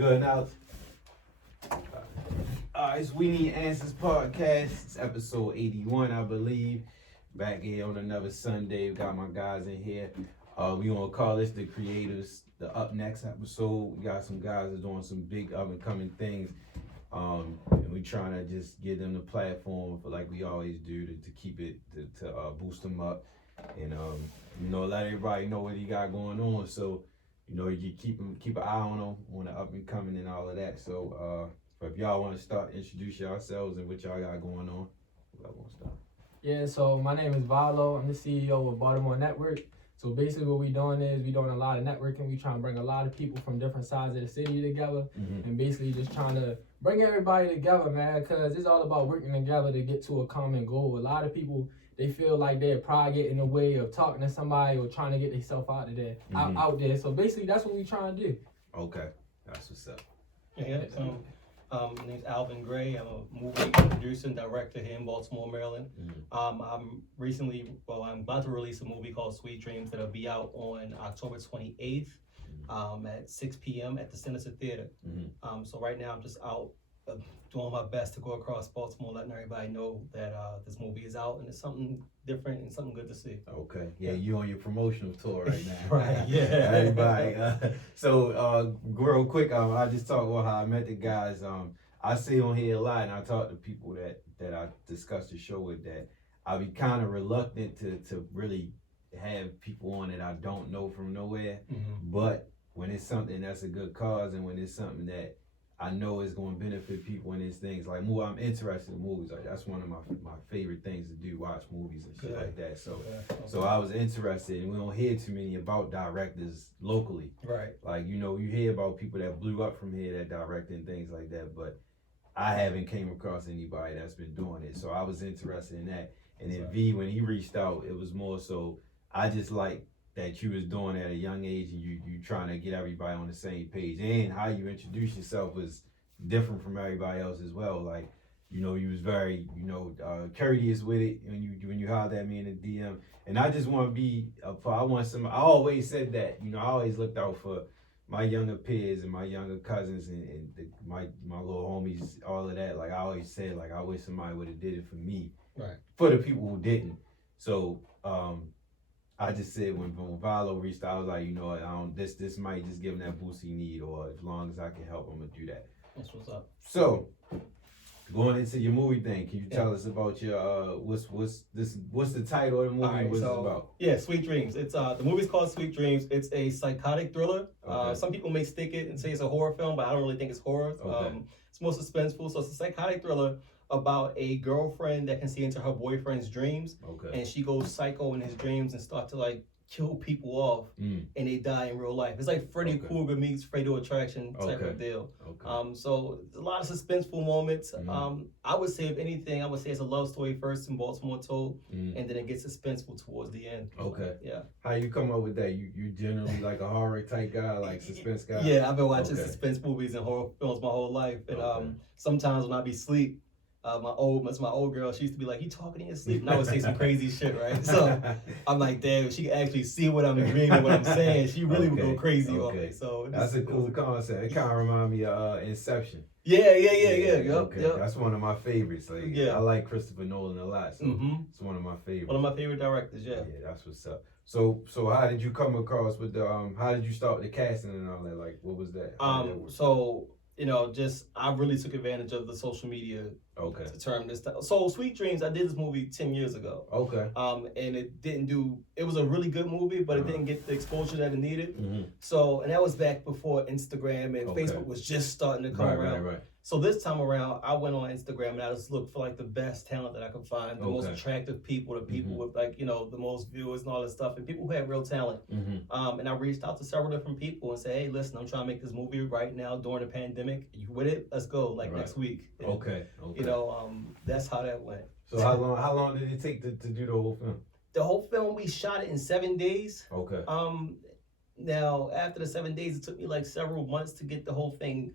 good now? It's We Need Answers podcast. It's episode 81, I believe. Back here on another Sunday. We got my guys in here. We gonna call this the creators. The up next episode, we got some guys that's doing some big up and coming things. And we trying to just give them the platform for like we always do to keep it to boost them up and let everybody know what you got going on. So you keep an eye on them on the up and coming and all of that. So if y'all want to start, introduce yourselves and what y'all got going on. Y'all want to start? Yeah, so my name is Vylo. I'm the CEO of Baltimore Network. So basically what we're doing is we're doing a lot of networking. We trying to bring a lot of people from different sides of the city together and basically just trying to bring everybody together, man, because it's all about working together to get to a common goal. A lot of people, they feel like their pride get in the way of talking to somebody or trying to get themselves out of there, out there. So basically that's what we trying to do. Okay, that's what's up. My name's Alvin. I'm a movie producer and director here in Baltimore, Maryland. I'm about to release a movie called Sweet Dreams that'll be out on October 28th at 6 p.m. at the Senator Theater. So right now I'm just out doing my best to go across Baltimore, letting everybody know that this movie is out and it's something different and something good to see. Okay, yeah, you on your promotional tour right now. Right, yeah. Everybody. So real quick, I just talked about how I met the guys. I see on here a lot, and I talk to people that I discuss the show with that I be kind of reluctant to really have people on that I don't know from nowhere. But when it's something that's a good cause and when it's something that I know is going to benefit people and it's things like I'm interested in movies. Like that's one of my favorite things to do, watch movies and shit like that. So I was interested, and we don't hear too many about directors locally. Right. Like you hear about people that blew up from here that direct and things like that, but I haven't came across anybody that's been doing it. So I was interested in that. And then V, when he reached out, it was more so I just like that you was doing it at a young age and you trying to get everybody on the same page, and how you introduce yourself was different from everybody else as well. Like you was very courteous with it when you hollered at me in the DM, and I just want to be I always said that I always looked out for my younger peers and my younger cousins and my little homies, all of that. Like I always said, like I wish somebody would have did it for me, right? For the people who didn't. So I just said when Vylo reached out, I was like, this might just give him that boost he need, or as long as I can help him to do that. That's what's up. So going into your movie thing, can you tell us about your what's the title of the movie? What's it about? Yeah, Sweet Dreams. It's the movie's called Sweet Dreams. It's a psychotic thriller. Okay. Some people may stick it and say it's a horror film, but I don't really think it's horror. Okay. It's more suspenseful. So it's a psychotic thriller about a girlfriend that can see into her boyfriend's dreams. Okay. And she goes psycho in his dreams and start to kill people off, and they die in real life. It's like Freddy Krueger meets Fatal Attraction type of deal. Okay. So a lot of suspenseful moments. I would say, if anything, it's a love story first in Baltimore told, and then it gets suspenseful towards the end. Okay. Yeah. How you come up with that? You generally like a horror type guy, like suspense guy? Yeah, I've been watching suspense movies and horror films my whole life, and sometimes when I be asleep, my old girl, she used to be like, "You talking in your sleep?" And I would say some crazy shit, right? So I'm like, damn, if she could actually see what I'm dreaming, what I'm saying, she really would go crazy on me. So that's a cool concept. It kind of reminds me of Inception. Yeah. Okay. Yep. That's one of my favorites. I like Christopher Nolan a lot, so it's one of my favorites. One of my favorite directors. Yeah, that's what's up. So how did you come across with the how did you start with the casting and all that? Like, what was that? I really took advantage of the social media to term this time. So Sweet Dreams, I did this movie 10 years ago. Okay. And it was a really good movie, but it didn't get the exposure that it needed. So, and that was back before Instagram and Facebook was just starting to come around. Right. So this time around, I went on Instagram and I just looked for the best talent that I could find, the most attractive people, the people with the most viewers and all that stuff, and people who had real talent. And I reached out to several different people and said, "Hey, listen, I'm trying to make this movie right now during the pandemic. You with it? Let's go next week." And, okay. That's how that went. So how long did it take to do the whole film? The whole film, we shot it in 7 days. Okay. Now after the 7 days, it took me several months to get the whole thing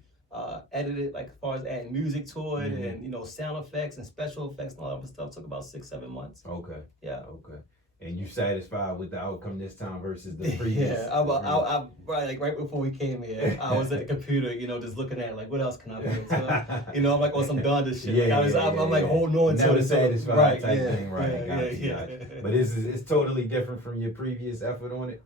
edited, as far as adding music to it and sound effects and special effects and all that stuff. Took about 6-7 months. Okay. Yeah. Okay. and you satisfied with the outcome this time versus the previous. Yeah, I right before we came here, I was at the computer, just looking at like what else can I put into, I'm like on some Donda shit. I'm like holding on to never it. satisfied type thing, right? Yeah. But it's totally different from your previous effort on it.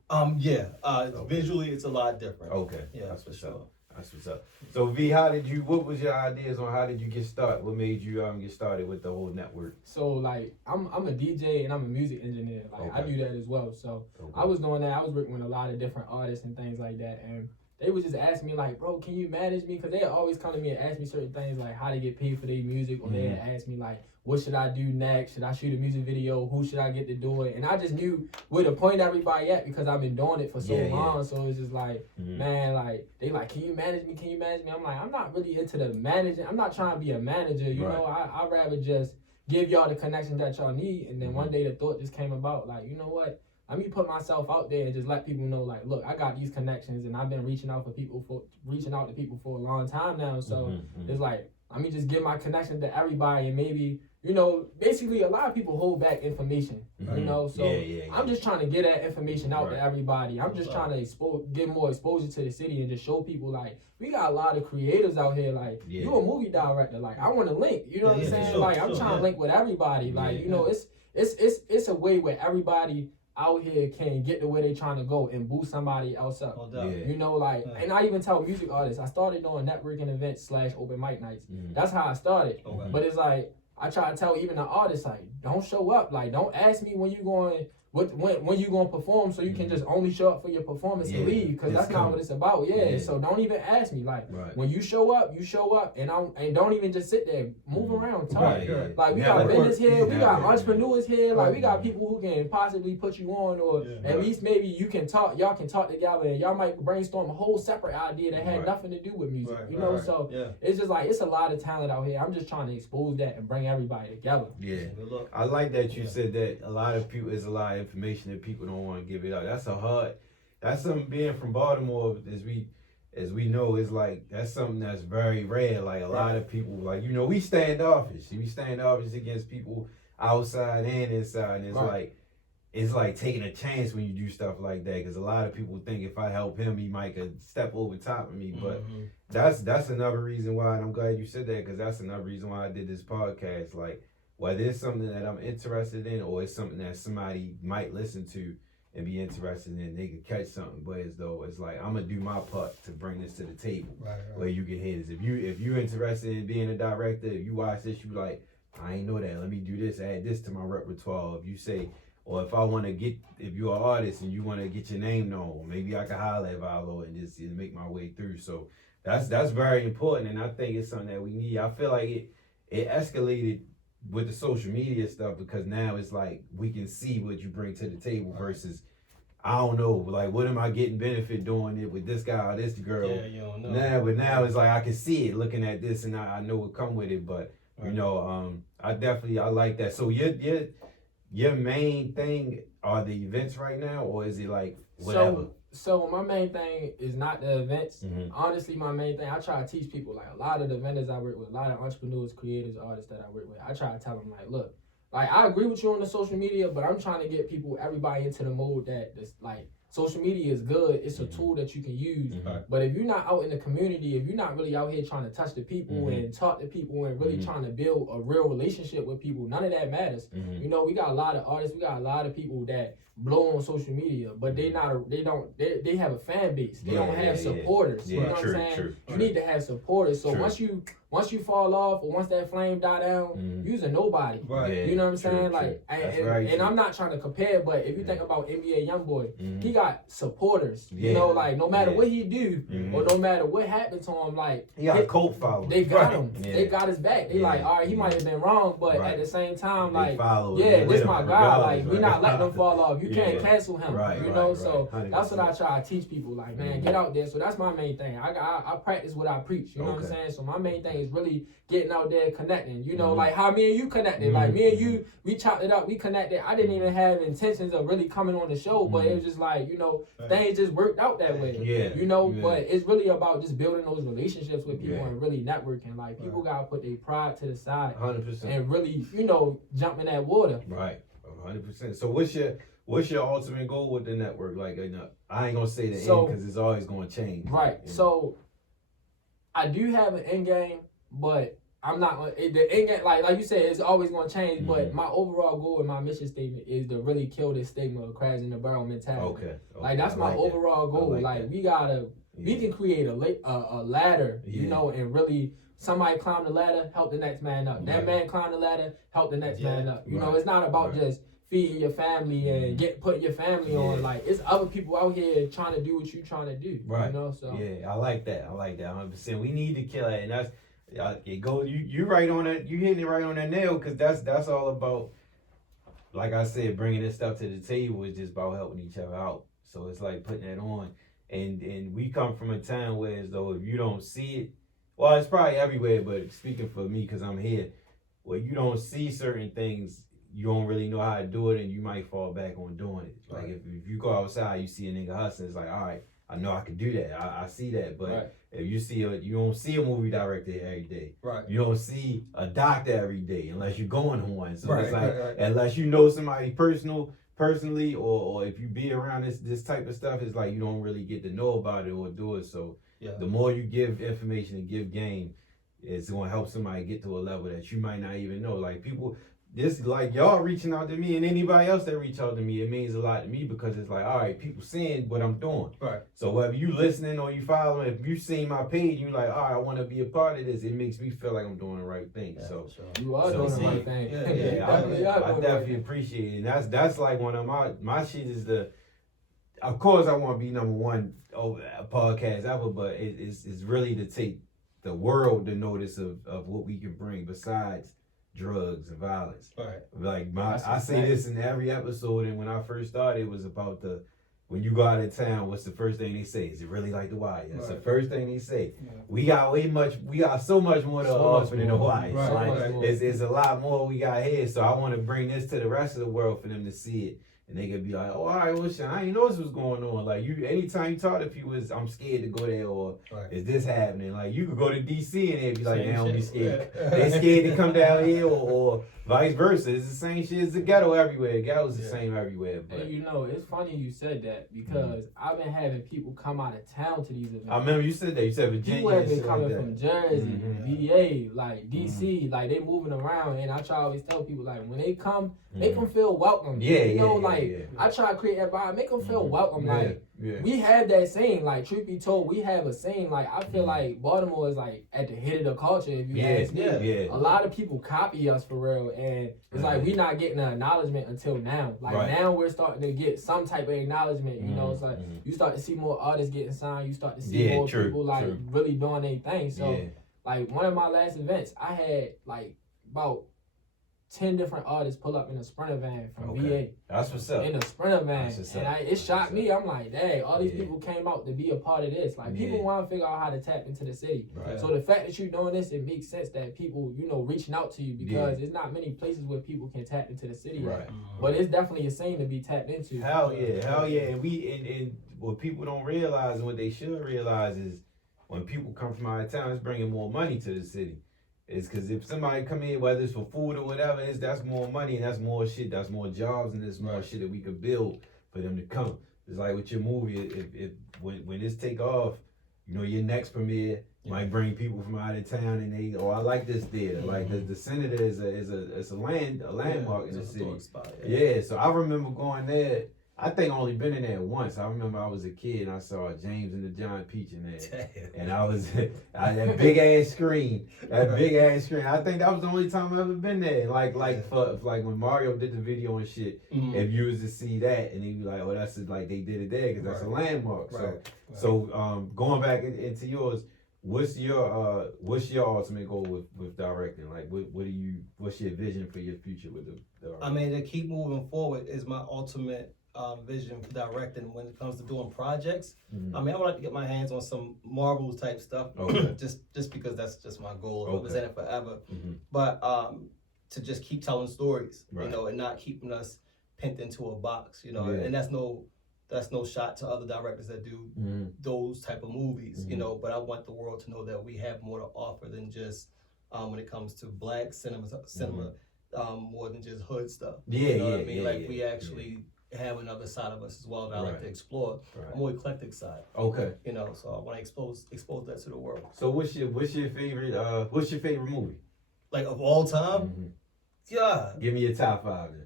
Visually it's a lot different. Okay, Yeah, that's for what's sure. up. That's what's up. So V, what was your ideas on how did you get started? What made you get started with the whole network? So like I'm a DJ and I'm a music engineer. Like I do that as well. So I was doing that. I was working with a lot of different artists and things like that. And they would just ask me like, bro, can you manage me? Because they always come to me and ask me certain things like how to get paid for their music, or they ask me like, what should I do next? Should I shoot a music video? Who should I get to do it? And I just knew where to point everybody at because I've been doing it for so long. So it's just like, man, like they like, can you manage me? Can you manage me? I'm like, I'm not really into the managing. I'm not trying to be a manager. You know, I'd rather just give y'all the connection that y'all need. And then one day the thought just came about, like, you know what? Let me put myself out there and just let people know, like, look, I got these connections and I've been reaching out to people for a long time now. So it's like, let me just give my connection to everybody, and maybe, basically a lot of people hold back information, so I'm just trying to get that information out to everybody. I'm just trying to get more exposure to the city and just show people, like, we got a lot of creators out here, like, you a movie director, like, I want to link, what I'm saying? Like, I'm trying to link with everybody, like, it's a way where everybody out here can get to where they trying to go and boost somebody else up. And I even tell music artists, I started doing networking events / open mic nights. That's how I started. But it's like, I try to tell even the artists, like, don't show up. Like, don't ask me when you going to perform, so you can just only show up for your performance and leave, because that's not what it's about. So don't even ask me. Like, when you show up, and don't even just sit there. Move around, talk. Like, we got vendors here, we got entrepreneurs here, like, we got people who can possibly put you on, or at least maybe you can talk. Y'all can talk together, and y'all might brainstorm a whole separate idea that had nothing to do with music. So it's just like, it's a lot of talent out here. I'm just trying to expose that and bring everybody together. I like that you said that. A lot of people, is a lot of information that people don't want to give it out. That's something, being from Baltimore, as we know, is like, that's something that's very rare. Like, a lot of people, like, we standoffish. We standoffish against people outside and inside, and it's like taking a chance when you do stuff like that, because a lot of people think if I help him, he might could step over top of me. But that's another reason why, and I'm glad you said that, because that's another reason why I did this podcast. Like, whether it's something that I'm interested in, or it's something that somebody might listen to and be interested in, they could catch something. But it's like, I'm gonna do my part to bring this to the table, where you can hear this. If you interested in being a director, if you watch this, you like, I ain't know that. Let me do this, add this to my repertoire. If you say, or if you're an artist and you want to get your name known, maybe I can holler at Vylo and just make my way through. So that's very important, and I think it's something that we need. I feel like it escalated with the social media stuff, because now it's like we can see what you bring to the table versus, I don't know, like, what am I getting benefit doing it with this guy or this girl? You don't know. Now it's like I can see it looking at this, and I know what come with it. But I like that. So your main thing are the events right now, or is it like whatever? So my main thing is not the events. Honestly, my main thing, I try to teach people, like, a lot of the vendors I work with, a lot of entrepreneurs, creators, artists that I work with, I try to tell them, like, look, like, I agree with you on the social media, but I'm trying to get everybody into the mode that this, like, social media is good. It's a tool that you can use. But if you're not out in the community, if you're not really out here trying to touch the people and talk to people and really trying to build a real relationship with people, none of that matters. We got a lot of artists, we got a lot of people that blow on social media, but they have a fan base. They don't have supporters. You know what I'm saying? You need to have supporters. So once you fall off, or once that flame die down, you's a nobody. You know what I'm saying? Like, and I'm not trying to compare, but if you think about NBA YoungBoy, he got supporters. Like, no matter what he do, or no matter what happened to him, like, he got a cult following. They got him. They got his back. They like, all right, he might have been wrong, but at the same time, like, this my guy. Like, we not letting him fall off. You can't cancel him. So that's what I try to teach people. Like, man, get out there. So that's my main thing. I practice what I preach. You know what I'm saying? So my main thing is really getting out there, connecting. Like how me and you connected. Like, me and you, we chopped it up. We connected. I didn't even have intentions of really coming on the show, but it was just like, things just worked out that way. But it's really about just building those relationships with people and really networking. Like, people gotta put their pride to the side 100%. and really, jump in that water. 100%. So what's your ultimate goal with the network? Like, I ain't gonna say the end because it's always gonna change. Right. So I do have an end game, but I'm not the end game. Like you said, it's always gonna change. But my overall goal and my mission statement is to really kill this stigma of crabs in the barrel mentality. Okay. Like that's my overall goal. Like we gotta, we can create a ladder, you know, and really. Somebody climb the ladder, help the next man up. That man climb the ladder, help the next man up. You know, it's not about just feeding your family and putting your family on. Like, it's other people out here trying to do what you trying to do. Right. You know, so. Yeah, I like that. 100%. We need to kill it. And that's, it goes, you right on that, you hitting it right on that nail, because that's all about, like I said, bringing this stuff to the table is just about helping each other out. So it's like putting that on. And we come from a time where as though if you don't see it, well, it's probably everywhere, but speaking for me, because I'm here, where you don't see certain things, you don't really know how to do it, and you might fall back on doing it. Like, if you go outside, you see a nigga hustling, it's like, all right, I know I can do that. I see that. But if you see you don't see a movie director every day. Right. You don't see a doctor every day unless you're going to one. So it's like, unless you know somebody personally, or if you be around this type of stuff, it's like you don't really get to know about it or do it. So the more you give information and give game, it's going to help somebody get to a level that you might not even know. Like people, this like y'all reaching out to me and anybody else that reach out to me, it means a lot to me because it's like, all right, people seeing what I'm doing. Right. So whether you listening or you following, if you seen my page, you like, all right, I want to be a part of this. It makes me feel like I'm doing the right thing. So you are doing the right thing. I definitely appreciate it. And that's like one of my shit is of course I want to be number one podcast ever, but it's really to take the world the notice of what we can bring besides drugs and violence. Right. Like I say this in every episode, and when I first started, it was about when you go out of town, what's the first thing they say? Is it really like the Wire? That's the first thing they say. Yeah. We got so much more to offer than the Wire. Right. Like, it's a lot more we got here. So I want to bring this to the rest of the world for them to see it. And they could be like, oh, all right, well, shit, I didn't know this was going on. Like, anytime you talk to people, I'm scared to go there, or is this happening? Like, you could go to D.C. and they'd be like, they don't be scared. They scared to come down here, or vice versa. It's the same shit. It's the ghetto everywhere. Ghetto's the same everywhere. But and you know, it's funny you said that because I've been having people come out of town to these events. I remember you said that. You said Virginia. People have been coming from Jersey, VA, like D.C., like they moving around. And I try to always tell people, like, when they come, make them feel welcome. I try to create that vibe, make them feel welcome. Like, we have that saying, like, truth be told, we have a saying, like, I feel like Baltimore is, like, at the head of the culture, if you ask me. A lot of people copy us for real, and it's like, we not getting an acknowledgement until now. Like, now we're starting to get some type of acknowledgement, you know? It's like, you start to see more artists getting signed, you start to see more people, like, really doing their thing. So, like, one of my last events, I had, like, about 10 different artists pull up in a Sprinter van from VA. That's what's up. In a Sprinter van. And it shocked me. I'm like, dang, all these people came out to be a part of this. Like, people want to figure out how to tap into the city. Right. So the fact that you're doing this, it makes sense that people, you know, reaching out to you because there's not many places where people can tap into the city. Right. But it's definitely a scene to be tapped into. Hell yeah. And what people don't realize and what they should realize is when people come from out of town, it's bringing more money to the city. It's because if somebody come in, whether it's for food or whatever, that's more money and that's more shit, that's more jobs and that's more shit that we could build for them to come. It's like with your movie, when this take off, you know, your next premiere might bring people from out of town and I like this theater. Like the Senator is a landmark in the city. Spot, so I remember going there. I think I only been in there once. I remember I was a kid and I saw James and the Giant Peach in there. And I was, that big ass screen. I think that was the only time I've ever been there. Like when Mario did the video and shit, if you was to see that and you'd be like, oh, that's like they did it there because that's a landmark. So going back into yours, what's your ultimate goal with directing? Like what's your vision for your future with the I mean, to keep moving forward is my ultimate vision for directing when it comes to doing projects. I mean, I would like to get my hands on some Marvel type stuff, just because that's just my goal. I've been saying it forever. But to just keep telling stories, you know, and not keeping us pinned into a box, you know. And that's no shot to other directors that do those type of movies, you know. But I want the world to know that we have more to offer than just when it comes to black cinema. more than just hood stuff. Yeah, you know yeah, what I mean? yeah, Like yeah, we actually have another side of us as well that I like Right. to explore. Right. A more eclectic side. Okay. You know, so I want to expose that to the world. So what's your favorite movie? Like of all time, Mm-hmm. yeah. Give me your top 5 then.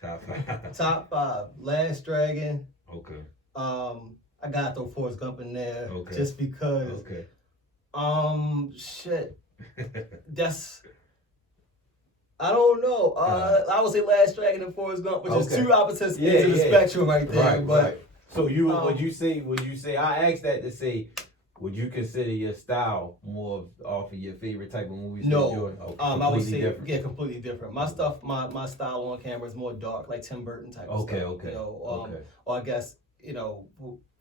Top 5. Top 5. Last Dragon. Okay. I gotta throw Forrest Gump in there Okay. just because. Okay. Shit. That's. I don't know. I would say Last Dragon and Forrest Gump, which is two opposites ends of the spectrum right there. Right, but right. So would you say I asked that to say, would you consider your style more off of your favorite type of movies? No. I would say different. completely different. My stuff, my style on camera is more dark, like Tim Burton type of stuff. Okay. You know, or I guess, you know,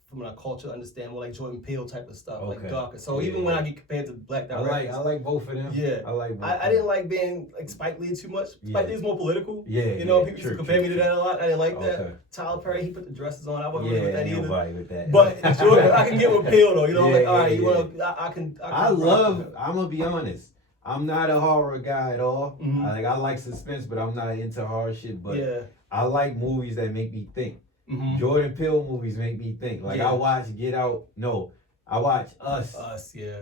from a culture understand more like Jordan Peele type of stuff, like darker. So even when I get compared to black directors, I like both of them. Yeah, I like. I didn't like being like Spike Lee too much. Spike Lee's more political. Yeah, you know, people used to compare me to that a lot. I didn't like that. Tyler Perry, he put the dresses on. I wasn't really with that either. Nobody with that. But Jordan, I can get with Peele though. You know, like all right, you want to? I can. I'm gonna be honest. I'm not a horror guy at all. Mm-hmm. I like suspense, but I'm not into horror shit. But I like movies that make me think. Mm-hmm. Jordan Peele movies make me think. Like I watch Get Out. No, I watch Us.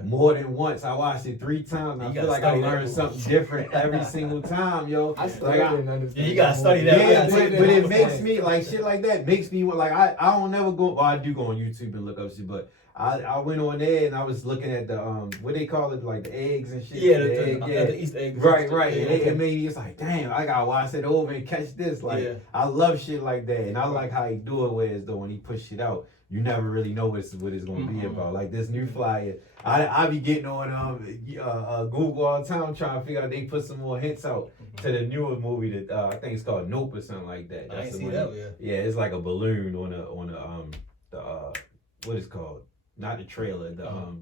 More than once. I watched it 3 times. I feel like I learned something different every single time, yo. I still didn't understand. You gotta study that. Yeah, but it makes me like shit like that. Makes me like I don't never go. Well, I do go on YouTube and look up shit, but I went on there and I was looking at the what they call it, like the eggs and shit. Yeah, the Easter eggs. Right. And it made me, it's like, damn, I gotta watch it over and catch this. Like I love shit like that, and I like how he do it. Whereas though when he push it out, you never really know what it's gonna be about. Like this new flyer, I be getting on Google all the time trying to figure out they put some more hints out to the newer movie that I think it's called Nope or something like that. I ain't see that. Yeah, it's like a balloon on the what is called. Not the trailer, the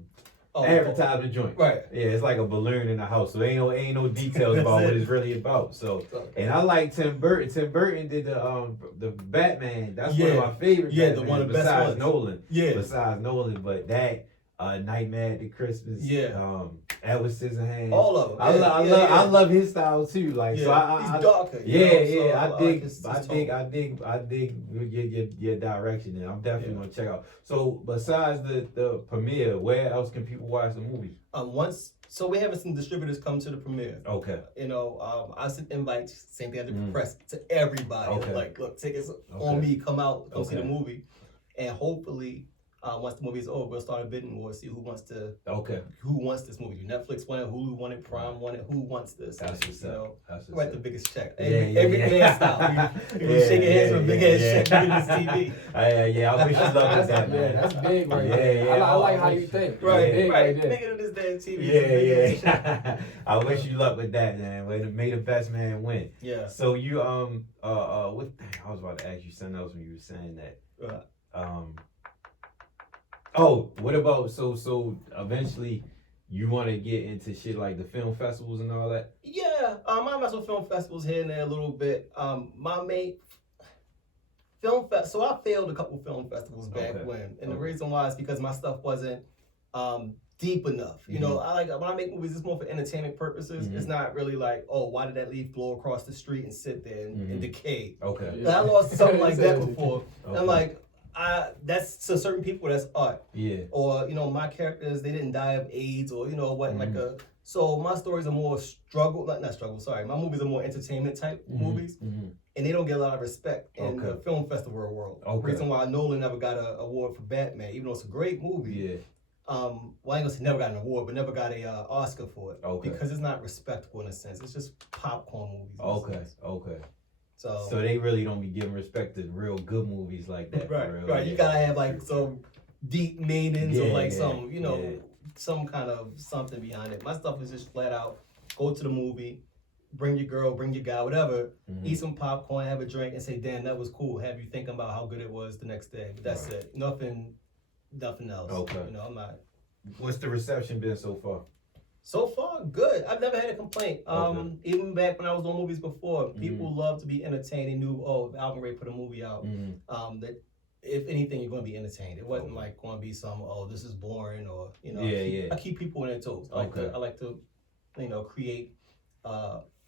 advertisement joint. Right. Yeah, it's like a balloon in the house. So ain't no details about what it's really about. So and I like Tim Burton. Tim Burton did the Batman. That's one of my favorite Batman, the one of the best besides ones. Nolan. Yeah. Besides Nolan, but that Nightmare at Christmas. Edward Scissorhands. All of them. I love his style too. Like so he's darker. I dig your direction, and I'm definitely gonna check out. So besides the premiere, where else can people watch the movie? So we're having some distributors come to the premiere. Okay. You know, I sent invites, same thing at the press, to everybody. Okay. Like, look, tickets on me, come out, come see the movie, and hopefully. Once the movie is over, we'll start a bidding war, see who wants this movie. Netflix want it, Hulu want it, Prime want it, who wants this? That's what's up. Write the biggest check. Every hairstyle. You shake your hands with a big ass check, bigger than TV. I wish you luck with that, man. That's big right there. I like how you think. Right. Bigger than this damn TV. Yeah. I wish you luck with that, man. May the best man win. Yeah. So you I was about to ask you something else when you were saying that. Oh, what about so eventually you want to get into shit like the film festivals and all that? Yeah, I mess with film festivals here and there a little bit. My mate, so I failed a couple film festivals back when, and the reason why is because my stuff wasn't deep enough. You know, when I make movies, it's more for entertainment purposes. It's not really like, oh, why did that leaf blow across the street and sit there and decay? Okay. I lost something like that before. And I'm like, that's to certain people that's art. Yeah. Or, you know, my characters, they didn't die of AIDS or, you know, so my stories are more my movies are more entertainment type movies. And they don't get a lot of respect in the film festival world. Reason why Nolan never got an award for Batman, even though it's a great movie. Yeah. Well, I ain't gonna say never got an award, but never got a Oscar for it. Because it's not respectable in a sense. It's just popcorn movies. Okay. So they really don't be giving respect to real good movies like that. Right. You gotta have like some deep meanings or like some, you know, some kind of something behind it. My stuff is just flat out, go to the movie, bring your girl, bring your guy, whatever, eat some popcorn, have a drink, and say, damn, that was cool. Have you think about how good it was the next day. But that's it. Nothing else. Okay. You know, I'm not. What's the reception been so far? So far, good. I've never had a complaint. Even back when I was doing movies before, people love to be entertained. They knew, Alvin Ray put a movie out. That if anything, you're going to be entertained. It wasn't like going to be some, this is boring or, you know. I keep people on their toes. I like to, you know, create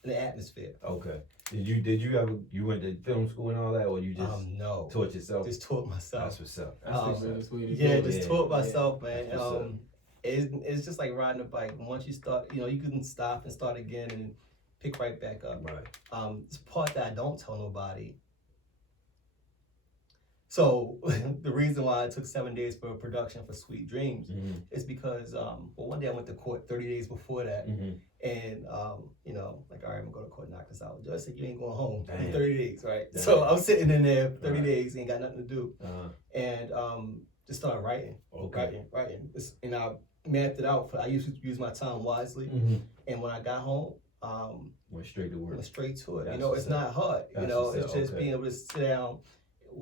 in the atmosphere. Okay. Did you ever you went to film school and all that, or you just No, taught yourself? just taught myself. That's what's up. That's the realest way to Yeah, do it. just taught myself, man. That's what's up. It's just like riding a bike. Once you start, you can stop and start again and pick right back up. Right. It's a part that I don't tell nobody. So the reason why I took 7 days for production for Sweet Dreams is because one day I went to court 30 days before that, and like, all right, I'm gonna go to court, knock this out. The judge said you ain't going home in 30 days, right? Damn. So I'm sitting in there 30 days, ain't got nothing to do, and just started writing, writing. And I mapped it out. I used to use my time wisely, and when I got home, went straight to work. went straight to it. That's It's not hard. It's just being able to sit down.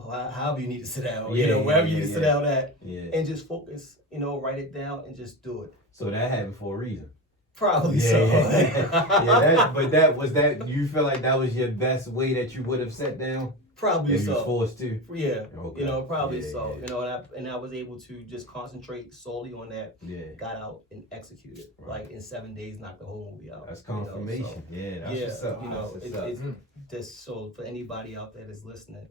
However you need to sit down, wherever you need to sit down at, and just focus, write it down and just do it. So that happened for a reason. Probably so. But you feel like that was your best way that you would have sat down? Probably and so. You forced to? Yeah. Okay. Probably so. And I was able to just concentrate solely on that. Yeah. Got out and executed. Right. Like in 7 days, knocked the whole movie out. That's confirmation. That's what's up. It's just so for anybody out there that's listening.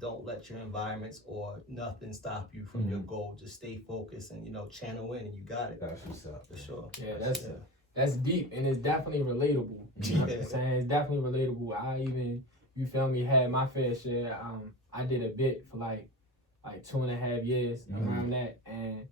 Don't let your environments or nothing stop you from your goal. Just stay focused and channel in, and you got it. That's what's up. For sure. Yeah, that's deep, and it's definitely relatable. You know what I'm saying? It's definitely relatable. I even, you feel me, had my fair share. I did a bit for like 2.5 years around that, and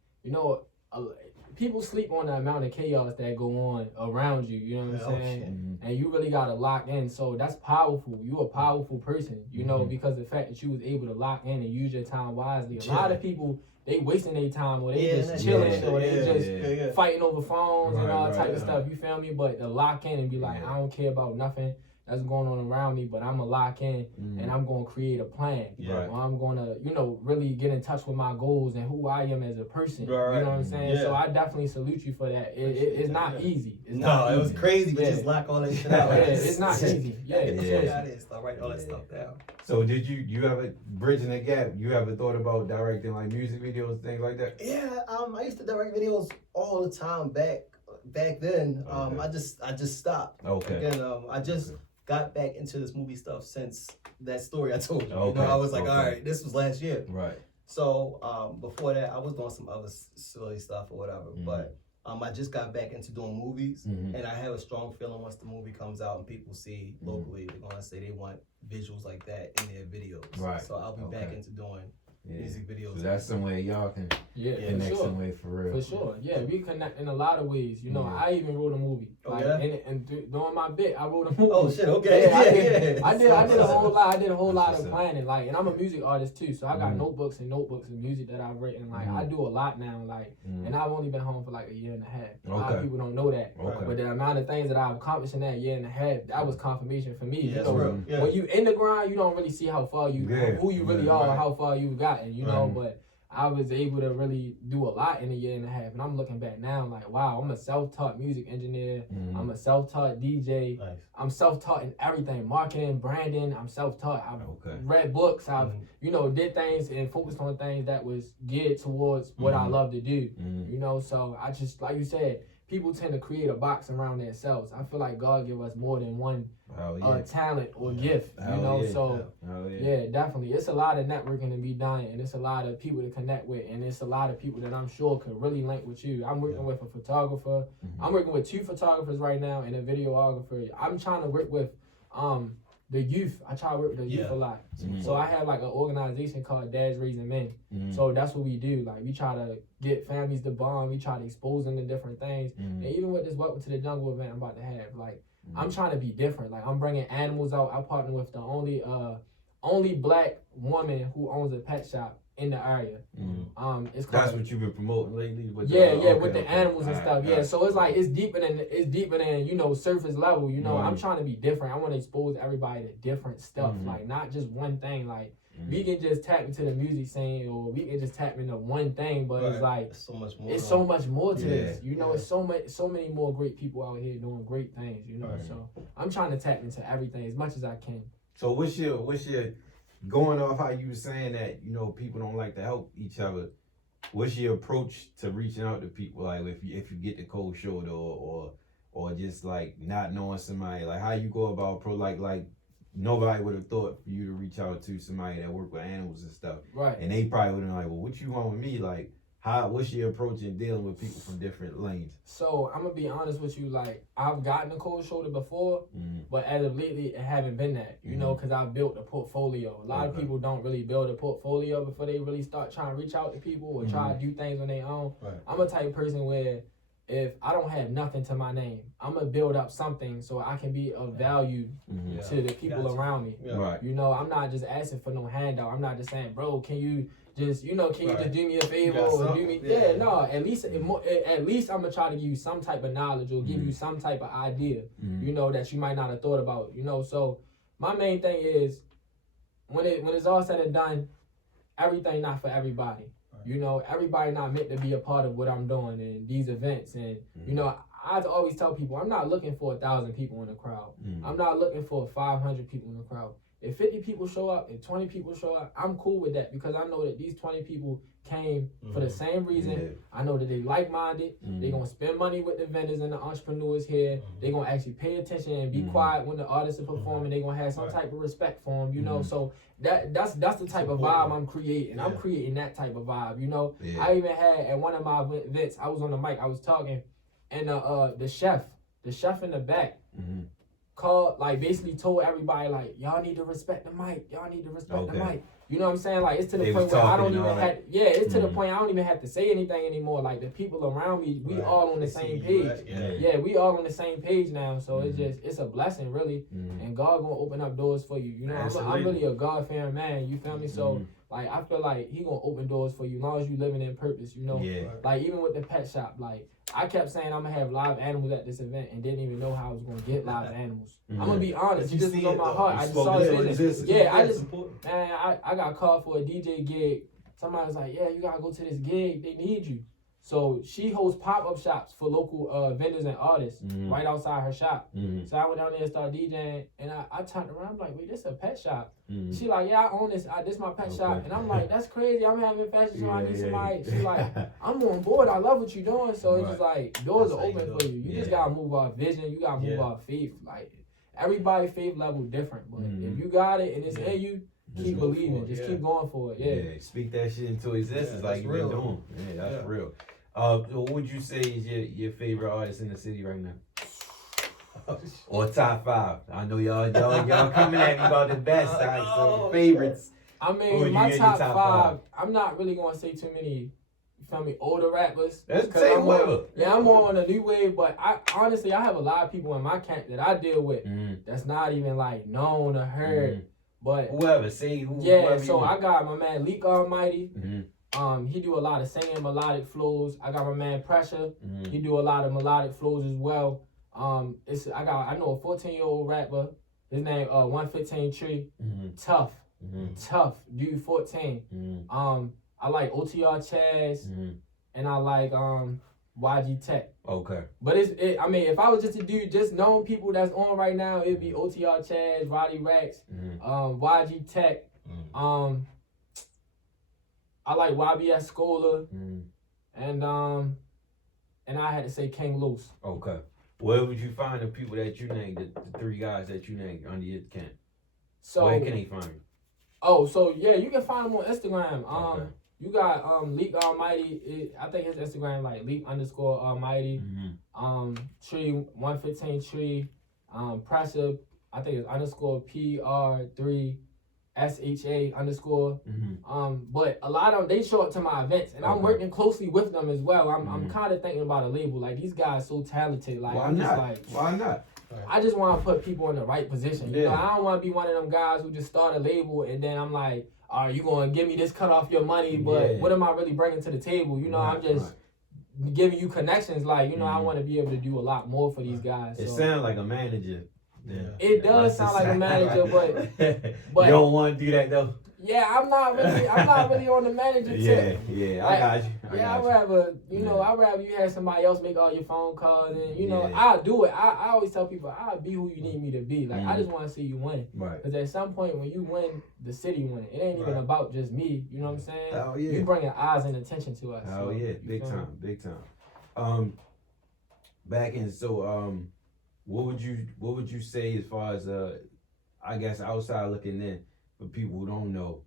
people sleep on the amount of chaos that go on around you, you know what I'm saying? And you really gotta lock in. So that's powerful. You a powerful person, because the fact that you was able to lock in and use your time wisely. A lot of people, they wasting their time or they just chilling or they just fighting over phones and all type of stuff, you feel me? But to lock in and be like, I don't care about nothing that's going on around me, but I'm gonna lock in and I'm gonna create a plan. Or I'm gonna, really get in touch with my goals and who I am as a person. You know what I'm saying? So I definitely salute you for that. It's not easy. It was crazy, but just lock all that shit out. It's not easy. Start writing all that stuff down. So did you ever, bridging the gap, you ever thought about directing like music videos, things like that? Yeah, I used to direct videos all the time back then. I just stopped. Okay. Again, I just got back into this movie stuff since that story I told you. Okay. I was like, all right, this was last year. Right. So before that, I was doing some other silly stuff or whatever. But I just got back into doing movies, and I have a strong feeling once the movie comes out and people see locally, they're gonna say they want visuals like that in their videos. Right. So I'll be back into doing music videos. So that's some way y'all can connect some way for real. For sure. Yeah, we connect in a lot of ways. I even wrote a movie. And during my bit, I wrote a movie. Oh shit, okay. I did a whole lot. I did a whole lot of planning. And I'm a music artist too, so I got notebooks and notebooks of music that I've written. I do a lot now. And I've only been home for like a year and a half. A lot of people don't know that. But the amount of things that I've accomplished in that year and a half, that was confirmation for me. When you in the grind, you don't really see how far who you really are, how far you've gotten. But I was able to really do a lot in a year and a half, and I'm looking back now like, wow, I'm a self-taught music engineer. I'm a self-taught DJ. Nice. I'm self-taught in everything, marketing, branding. I'm self-taught. I've read books. I've did things and focused on things that was geared towards what I love to do. So I just, like you said, people tend to create a box around themselves. I feel like God give us more than one talent or gift, definitely. It's a lot of networking to be done, and it's a lot of people to connect with, and it's a lot of people that I'm sure could really link with you. I'm working with a photographer. I'm working with 2 photographers right now and a videographer. I'm trying to work with the youth. I try to work with the youth a lot. So I have like an organization called Dads Raising Men. So that's what we do. We try to get families to bond. We try to expose them to different things. And even with this Welcome to the Jungle event I'm about to have, I'm trying to be different. I'm bringing animals out. I partner with the only black woman who owns a pet shop in the area. It's called, that's what you've been promoting lately. With the animals and stuff. So it's deeper than surface level. I'm trying to be different. I want to expose everybody to different stuff. Not just one thing. We can just tap into the music scene, or we can just tap into one thing, but it's so much more. It's so much more to this. It's so many more great people out here doing great things. So I'm trying to tap into everything as much as I can. So what's your going off how you were saying that people don't like to help each other? What's your approach to reaching out to people? If you get the cold shoulder or or just like not knowing somebody, like how you go about like nobody would have thought for you to reach out to somebody that work with animals and stuff. Right. And they probably would have been like, well, what you want with me? Like, what's your approach in dealing with people from different lanes? So I'm gonna be honest with you, like I've gotten a cold shoulder before, but as of lately, it haven't been that, you know, because I've built a portfolio. A lot of people don't really build a portfolio before they really start trying to reach out to people or try to do things on their own. Right. I'm a type of person where if I don't have nothing to my name, I'm gonna build up something so I can be of value to the people around me. Yeah. Right. You know, I'm not just asking for no handout. I'm not just saying, bro, can you just, you know, can you just do me a favor or do me? Yeah, no. At least I'm gonna try to give you some type of knowledge or give you some type of idea, you know, that you might not have thought about. You know, so my main thing is when it's all said and done, everything not for everybody. You know, everybody not meant to be a part of what I'm doing and these events. And, you know, I always tell people, I'm not looking for 1,000 people in the crowd. I'm not looking for 500 people in the crowd. If 50 people show up, if 20 people show up, I'm cool with that because I know that these 20 people came for the same reason. Yeah. I know that they like-minded. They're going to spend money with the vendors and the entrepreneurs here. They're going to actually pay attention and be quiet when the artists are performing. They're going to have some type of respect for them, you know. So that's the type of vibe I'm creating. I'm creating that type of vibe, you know. I even had at one of my events, I was on the mic, I was talking, and the chef in the back called, like, basically told everybody, like, y'all need to respect the mic. Y'all need to respect the mic. You know what I'm saying? Like, it's to the point where I don't even have, it's to the point I don't even have to say anything anymore. Like, the people around me, we all on the same page. Yeah, we all on the same page now. So it's a blessing, really. And God gonna open up doors for you. You know, I'm really a God-fearing man. You feel me? So, like, I feel like he gonna open doors for you as long as you living in purpose, you know? Like, even with the pet shop, like, I kept saying I'm gonna have live animals at this event and didn't even know how I was gonna get live animals. I'm gonna be honest, it just was on my heart. I just saw this. I got called for a DJ gig. Somebody was like, yeah, you gotta go to this gig. They need you. So she hosts pop-up shops for local vendors and artists right outside her shop. So I went down there and started DJing, and I turned around. I'm like, wait, this is a pet shop. She like, yeah, I own this. This is my pet shop. And I'm like, that's crazy. I'm having fashion show. I need somebody. She like, I'm on board. I love what you're doing. So it's just like, doors are open for you. You just gotta move our vision. You gotta move our faith. Like, everybody's faith level different. But if you got it and it's in you, keep believing. Just keep going for it. Yeah. Speak that shit into existence like you've been doing. Yeah, that's real. What would you say is your favorite artist in the city right now? Or top 5? I know y'all coming at me about the best side, so favorites. I mean, my top 5, I'm not really gonna say too many, you feel me, older rappers. I'm more on the new wave, but I have a lot of people in my camp that I deal with that's not even like known or heard. But whoever, so I got my man Leak Almighty. He do a lot of singing, melodic flows. I got my man Pressure. He do a lot of melodic flows as well. I know a 14-year-old rapper. His name 115 Tree. Tough dude. 14. I like OTR Chaz, and I like YG Tech. Okay. But I mean, if I was just to do just known people that's on right now, it'd be OTR Chaz, Roddy Rax, YG Tech. I like YBS Scholar, and I had to say King Loose. Okay. Where would you find the people that you named, the 3 guys that you named under your camp? So where can they find you? Oh, so yeah, you can find them on Instagram. You got Leak Almighty. I think his Instagram like Leak_Almighty. Tree 115 Tree. Pressure. I think it's _PR3. SHA_. But a lot of them, they show up to my events, and I'm working closely with them as well. I'm kind of thinking about a label. Like, these guys so talented. Like, why not? I just want to put people in the right position. You know, I don't want to be one of them guys who just start a label and then I'm like, are you going to give me this cut off your money? But what am I really bringing to the table? You know, I'm just giving you connections. Like, you know, I want to be able to do a lot more for these guys. It sounds like a manager. Yeah. It does sound like a manager, but you don't want to do that though. Yeah, I'm not really on the manager tip. Yeah, I got you. I'd rather, I'd rather you have somebody else make all your phone calls and, I'll do it. I always tell people, I'll be who you need me to be. Like, I just want to see you win. Right. Because at some point when you win, the city win. It ain't even about just me. You know what I'm saying? Oh, yeah. You bringing eyes and attention to us. Oh, yeah. Big time. back in, so what would you say as far as I guess outside looking in, for people who don't know,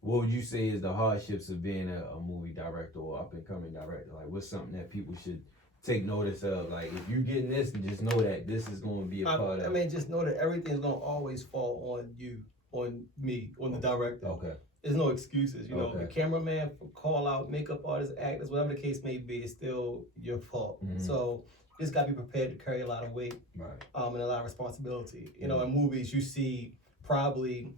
what would you say is the hardships of being a movie director or up and coming director? Like, what's something that people should take notice of? Like, if you're getting this, just know that this is going to be a part of. I mean, just know that everything's gonna always fall on you, on me, on the director. Okay. There's no excuses, you know. Okay. The cameraman, call out, makeup artist, actors, whatever the case may be, it's still your fault. Mhm. So you just gotta be prepared to carry a lot of weight, Right. and a lot of responsibility. You know, in movies, you see probably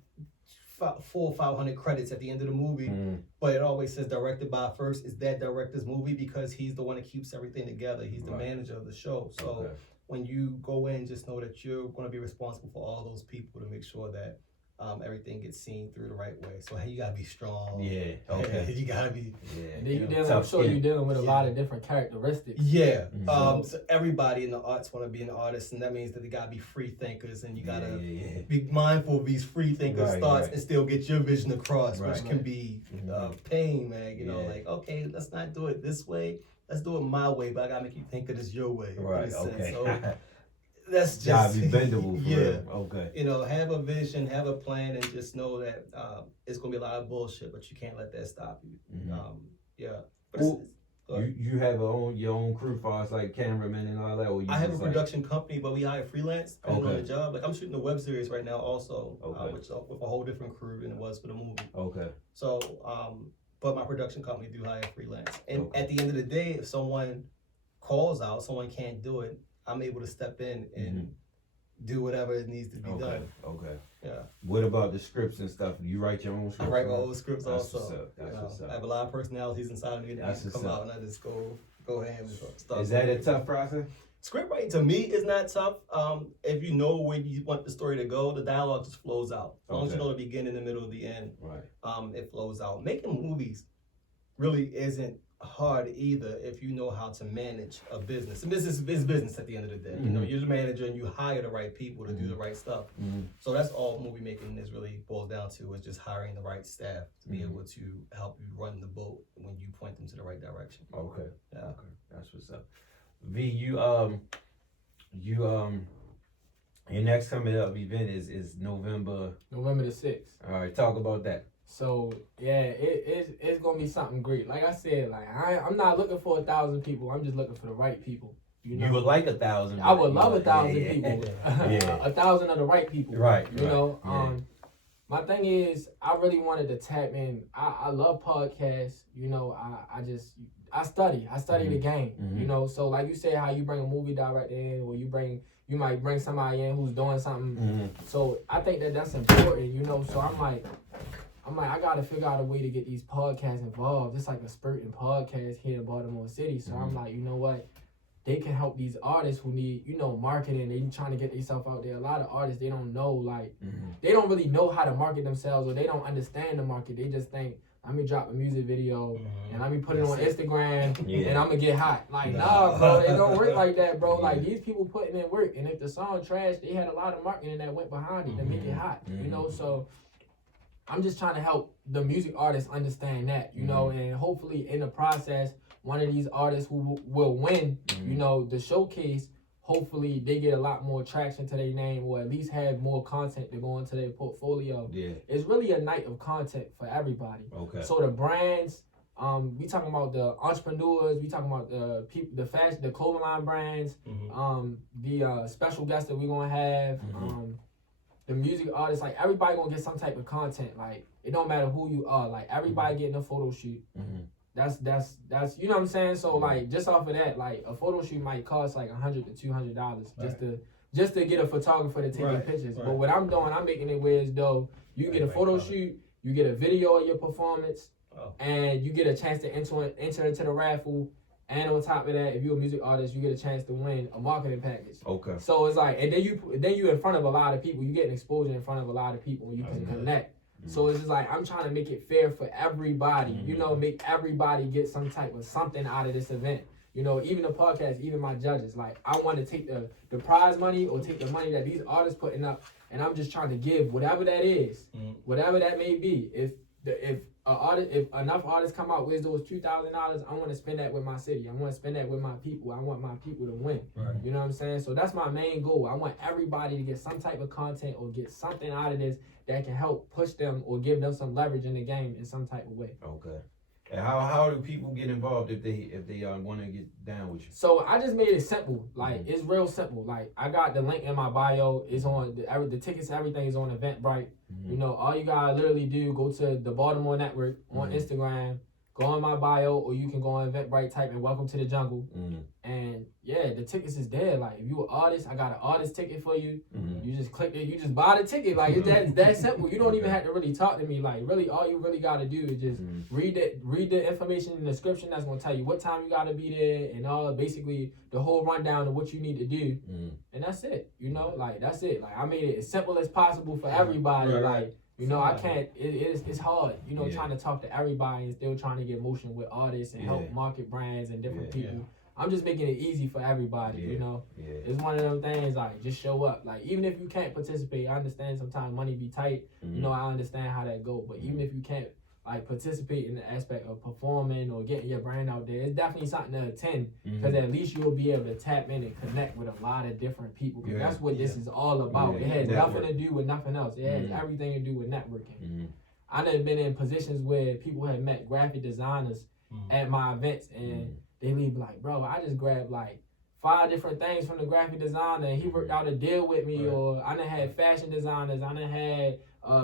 400 or 500 credits at the end of the movie, but it always says directed by first. It's that director's movie because he's the one that keeps everything together. He's the manager of the show. So when you go in, just know that you're going to be responsible for all those people to make sure that everything gets seen through the right way. So hey, you gotta be strong. Yeah. Okay. You gotta be. Yeah. I'm sure you're dealing with a lot of different characteristics. Yeah. So everybody in the arts want to be an artist, and that means that they gotta be free thinkers, and you gotta be mindful of these free thinkers' thoughts and still get your vision across, which can be pain, man. You know, like, okay, let's not do it this way. Let's do it my way, but I gotta make you think of this your way. Right. Okay. So that's just gotta be bendable. For real. Okay. You know, have a vision, have a plan, and just know that it's gonna be a lot of bullshit, but you can't let that stop you. But you have your own crew, far as like cameramen and all that. Or you I have a production company, but we hire freelance depending on the job. Like I'm shooting a web series right now, also, which with a whole different crew than it was for the movie. Okay. So, but my production company do hire freelance, and at the end of the day, if someone calls out, someone can't do it, I'm able to step in and do whatever it needs to be done. Okay. Yeah. What about the scripts and stuff? You write your own scripts? I write my own scripts That's also. What's up. I have a lot of personalities inside of me that come out, and I just go ham and stuff. Is that a tough process? Script writing to me is not tough. If you know where you want the story to go, the dialogue just flows out. As long as you know the beginning, the middle, the end, it flows out. Making movies really isn't hard either if you know how to manage a business. And business is business at the end of the day. You know, you're the manager and you hire the right people to do the right stuff. So that's all movie making is really boils down to, is just hiring the right staff to be able to help you run the boat when you point them to the right direction. Okay. Yeah. Okay. That's what's up. V, you your next coming up event is November the 6th. All right, talk about that. So yeah, it's gonna be something great. Like I said, like I'm not looking for 1,000 people. I'm just looking for the right people. You know? You would like 1,000. I would love 1,000 people. 1,000 of the right people. Right. You know. My thing is, I really wanted to tap in. I love podcasts. You know, I study the game. You know, so like you said, how you bring a movie director in, or you might bring somebody in who's doing something. So I think that's important. You know, so I'm like, I gotta figure out a way to get these podcasts involved. It's like a spurting podcast here in Baltimore City. So I'm like, you know what? They can help these artists who need, you know, marketing. They trying to get themselves out there. A lot of artists, they don't know, like, they don't really know how to market themselves, or they don't understand the market. They just think, I'm gonna drop a music video and I'm gonna put it on Instagram and I'm gonna get hot. Like, nah, bro, it don't work like that, bro. Like, these people putting in work, and if the song trash, they had a lot of marketing that went behind it to make it hot, you know? So I'm just trying to help the music artists understand that, you know, and hopefully in the process, one of these artists who will win, you know, the showcase, hopefully they get a lot more traction to their name, or at least have more content to go into their portfolio. Yeah. It's really a night of content for everybody. Okay. So the brands, we talking about the entrepreneurs, we talking about the people, the fashion, the clothing line brands, the special guests that we're gonna have, the music artists, like everybody gonna get some type of content. Like, it don't matter who you are, like everybody getting a photo shoot. That's you know what I'm saying? So like, just off of that, like a photo shoot might cost like $100 to $200 just to get a photographer to take your pictures. But what I'm doing, I'm making it where as though you get a photo shoot, you get a video of your performance, and you get a chance to enter into the raffle. And on top of that, if you're a music artist, you get a chance to win a marketing package. Okay. So it's like, and then you in front of a lot of people. You get an exposure in front of a lot of people, and you can connect. So it's just like, I'm trying to make it fair for everybody. You know, make everybody get some type of something out of this event. You know, even the podcast, even my judges. Like, I want to take the prize money, or take the money that these artists putting up, and I'm just trying to give whatever that is, whatever that may be. If if enough artists come out with those $2,000, I want to spend that with my city. I want to spend that with my people. I want my people to win. Right. You know what I'm saying? So that's my main goal. I want everybody to get some type of content or get something out of this that can help push them or give them some leverage in the game in some type of way. Okay. And how do people get involved if they want to get down with you? So I just made it simple. Like it's real simple. Like I got the link in my bio. It's on the tickets. Everything is on Eventbrite. You know, all you gotta literally do go to the Baltimore Network on Instagram. Go on my bio, or you can go on Eventbrite, type in "Welcome to the Jungle," and yeah, the tickets is there. Like if you an artist, I got an artist ticket for you. You just click it, you just buy the ticket. Like it's that simple. You don't even have to really talk to me. Like really, all you really gotta do is just read the information in the description. That's gonna tell you what time you gotta be there and all basically the whole rundown of what you need to do, and that's it. You know, like that's it. Like I made it as simple as possible for everybody. Right. Like. You know, I can't. It's hard. You know, trying to talk to everybody and still trying to get motion with artists and help market brands and different people. I'm just making it easy for everybody. You know, it's one of them things. Like just show up. Like even if you can't participate, I understand sometimes money be tight. You know, I understand how that go. But even if you can't like participate in the aspect of performing or getting your brand out there, it's definitely something to attend because at least you'll be able to tap in and connect with a lot of different people. Cause that's what this is all about. It has nothing to do with nothing else. It has everything to do with networking. I done been in positions where people have met graphic designers at my events and they leave like, bro, I just grabbed like 5 different things from the graphic designer and he worked out a deal with me. Or I done had fashion designers, I done had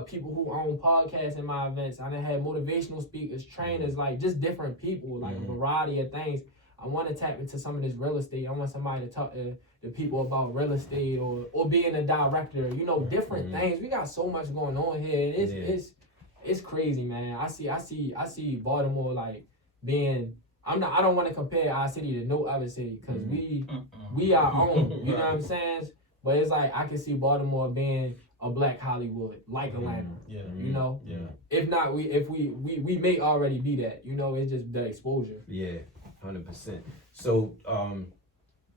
people who own podcasts in my events. I done had motivational speakers, trainers, like just different people, like a variety of things. I want to tap into some of this real estate. I want somebody to talk to the people about real estate or being a director, you know, different things. We got so much going on here. It's crazy, man. I see Baltimore like being. I don't want to compare our city to no other city because we our own. You know what I'm saying? But it's like I can see Baltimore being a black Hollywood, like Atlanta. You know? If not, we may already be that. You know, it's just the exposure. 100%. So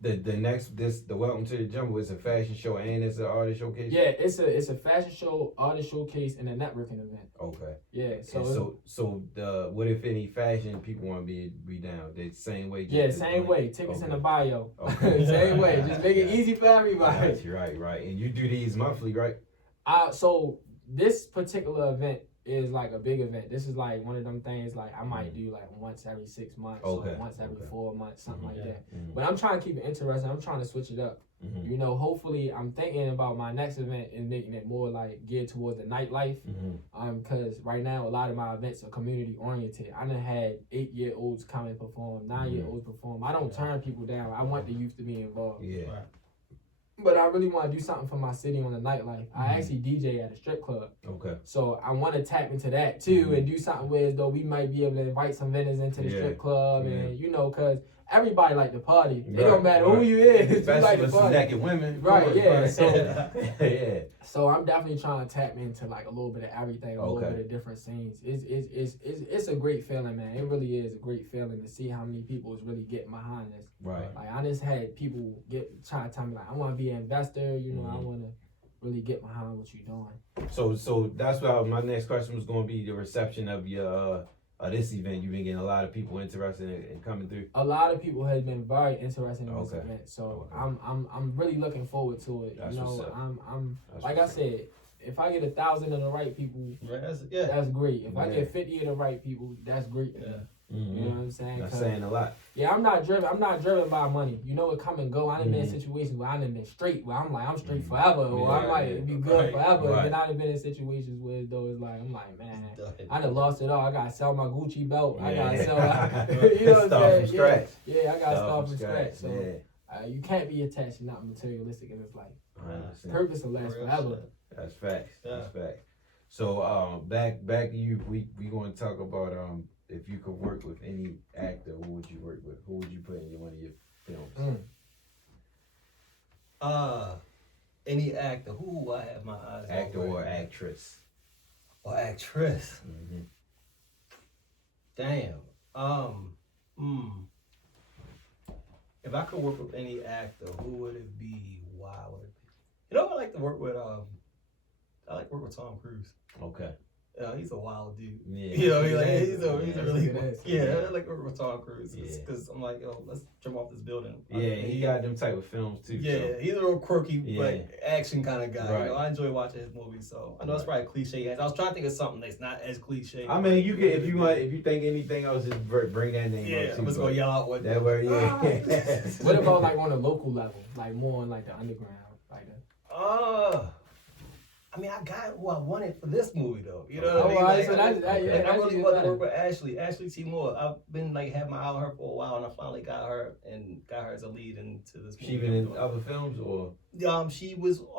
the Welcome to the Jungle is a fashion show and it's an artist showcase? Yeah, it's a fashion show, artist showcase, and a networking event. Okay. Yeah. So the what if any fashion people want to be down? The same way? Same way. Tickets in the bio. Okay. Same way. Just make it easy for everybody. Right. And you do these monthly, right? So this particular event is like a big event. This is like one of them things like I might do like once every 6 months or once every 4 months, something like that. But I'm trying to keep it interesting. I'm trying to switch it up. You know, hopefully I'm thinking about my next event and making it more like geared towards the nightlife. Because right now a lot of my events are community oriented. I done had 8-year-olds come and perform, 9-year-olds perform. I don't turn people down. I want the youth to be involved. But I really want to do something for my city on the nightlife. I actually DJ at a strip club. Okay. So I want to tap into that too and do something where as though we might be able to invite some vendors into the strip club and you know, cause everybody like to party. It don't matter who you is. Especially you like to party. naked women. Right. So yeah. So I'm definitely trying to tap into like a little bit of everything, a little bit of different scenes. It's a great feeling, man. It really is a great feeling to see how many people is really getting behind this. Right. Like I just had people trying to tell me like I want to be an investor. You know, I want to really get behind what you're doing. So that's why my next question was going to be the reception of your this event. You've been getting a lot of people interested in coming through. A lot of people have been very interested in this event, so I'm really looking forward to it. That's you know, what's up. I'm like I said, if I get 1,000 of the right people, that's great. If I get 50 of the right people, that's great. You know what I'm saying? That's saying a lot. Yeah, I'm not driven by money. You know, it come and go. I done been in situations where I done been straight, where I'm like, I'm straight forever, or I might be good forever. And then I done been in situations where though it's like, I'm like, man, I done lost it all. I gotta sell my Gucci belt. I gotta sell, you know what I'm saying? From scratch. Yeah, I gotta start from scratch. So you can't be attached to nothing materialistic in this life. Purpose will last forever. That's facts. That's facts. So back to you. We going to talk about if you could work with any actor, who would you work with? Who would you put in one of your films? Any actor. Who I have my eyes on? Actor or actress? Or actress. Damn. If I could work with any actor, who would it be? Why would it be? You know, I like to work with. I like to work with Tom Cruise. Okay. he's a wild dude. Yeah. You know, he's Yeah. a Yeah. really Yeah. I like Tom Cruise. Yeah. Because I'm like, yo, let's jump off this building. Yeah, he got them type of films too. Yeah, so. he's a real quirky, Yeah. but action kind of guy. Right. You know, I enjoy watching his movies. So I know it's probably cliche. I was trying to think of something that's not as cliche. I mean, you can if you think anything else, just bring that name Yeah, up too. I'm just gonna yell out what. That word, yeah. What about like on a local level, like more on like the underground, like that? I mean, I got who I wanted for this movie though. You know Oh, what I mean? alright, Like, so that's- like, yeah, I that's really even want to better. work with Ashley T. Moore. I've been like had my eye on her for a while, and I finally got her as a lead into this movie. She been in other films or? She was doing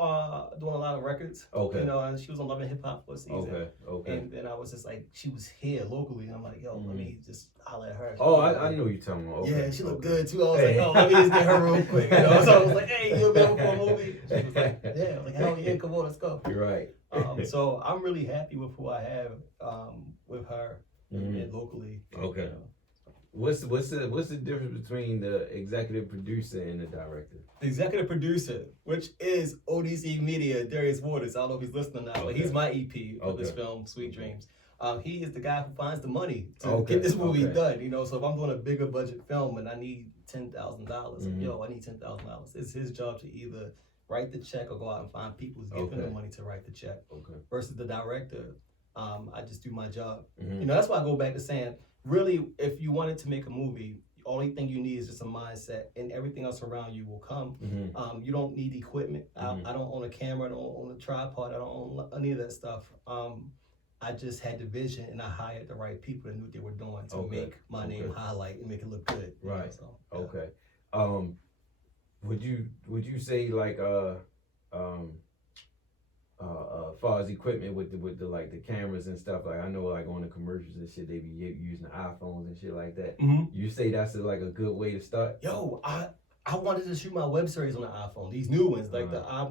a lot of records. Okay. You know, and she was on Love and Hip Hop for a season. Okay. And then I was just like, she was here locally, and I'm like, yo, let me just holler at her. Oh, I know you talking about. Okay. Yeah, she looked good too. I was like, oh, let me just get her real quick. You know, so I was like, hey, you available for a movie? She was like, yeah. I'm like, hell yeah, come on, let's go. You're right. So I'm really happy with who I have with her and locally. Okay. You know. What's the difference between the executive producer and the director? The executive producer, which is ODC Media, Darius Waters. I don't know if he's listening now, but he's my EP for this film, Sweet Dreams. He is the guy who finds the money to get this movie done. You know, so if I'm doing a bigger budget film and I need $10,000, yo, I need $10,000. It's his job to either write the check or go out and find people who's giving the money to write the check. Okay. Versus the director, I just do my job. Mm-hmm. You know, that's why I go back to saying, really, if you wanted to make a movie, the only thing you need is just a mindset, and everything else around you will come. Mm-hmm. You don't need equipment. Mm-hmm. I don't own a camera. I don't own a tripod. I don't own any of that stuff. I just had the vision, and I hired the right people that knew what they were doing to make my name highlight and make it look good. Right. You know, so, yeah. Okay. Would you say like far as equipment with the like the cameras and stuff, like I know like on the commercials and shit they be using the iPhones and shit like that. Mm-hmm. You say that's like a good way to start? Yo, I wanted to shoot my web series on the iPhone. These new ones, like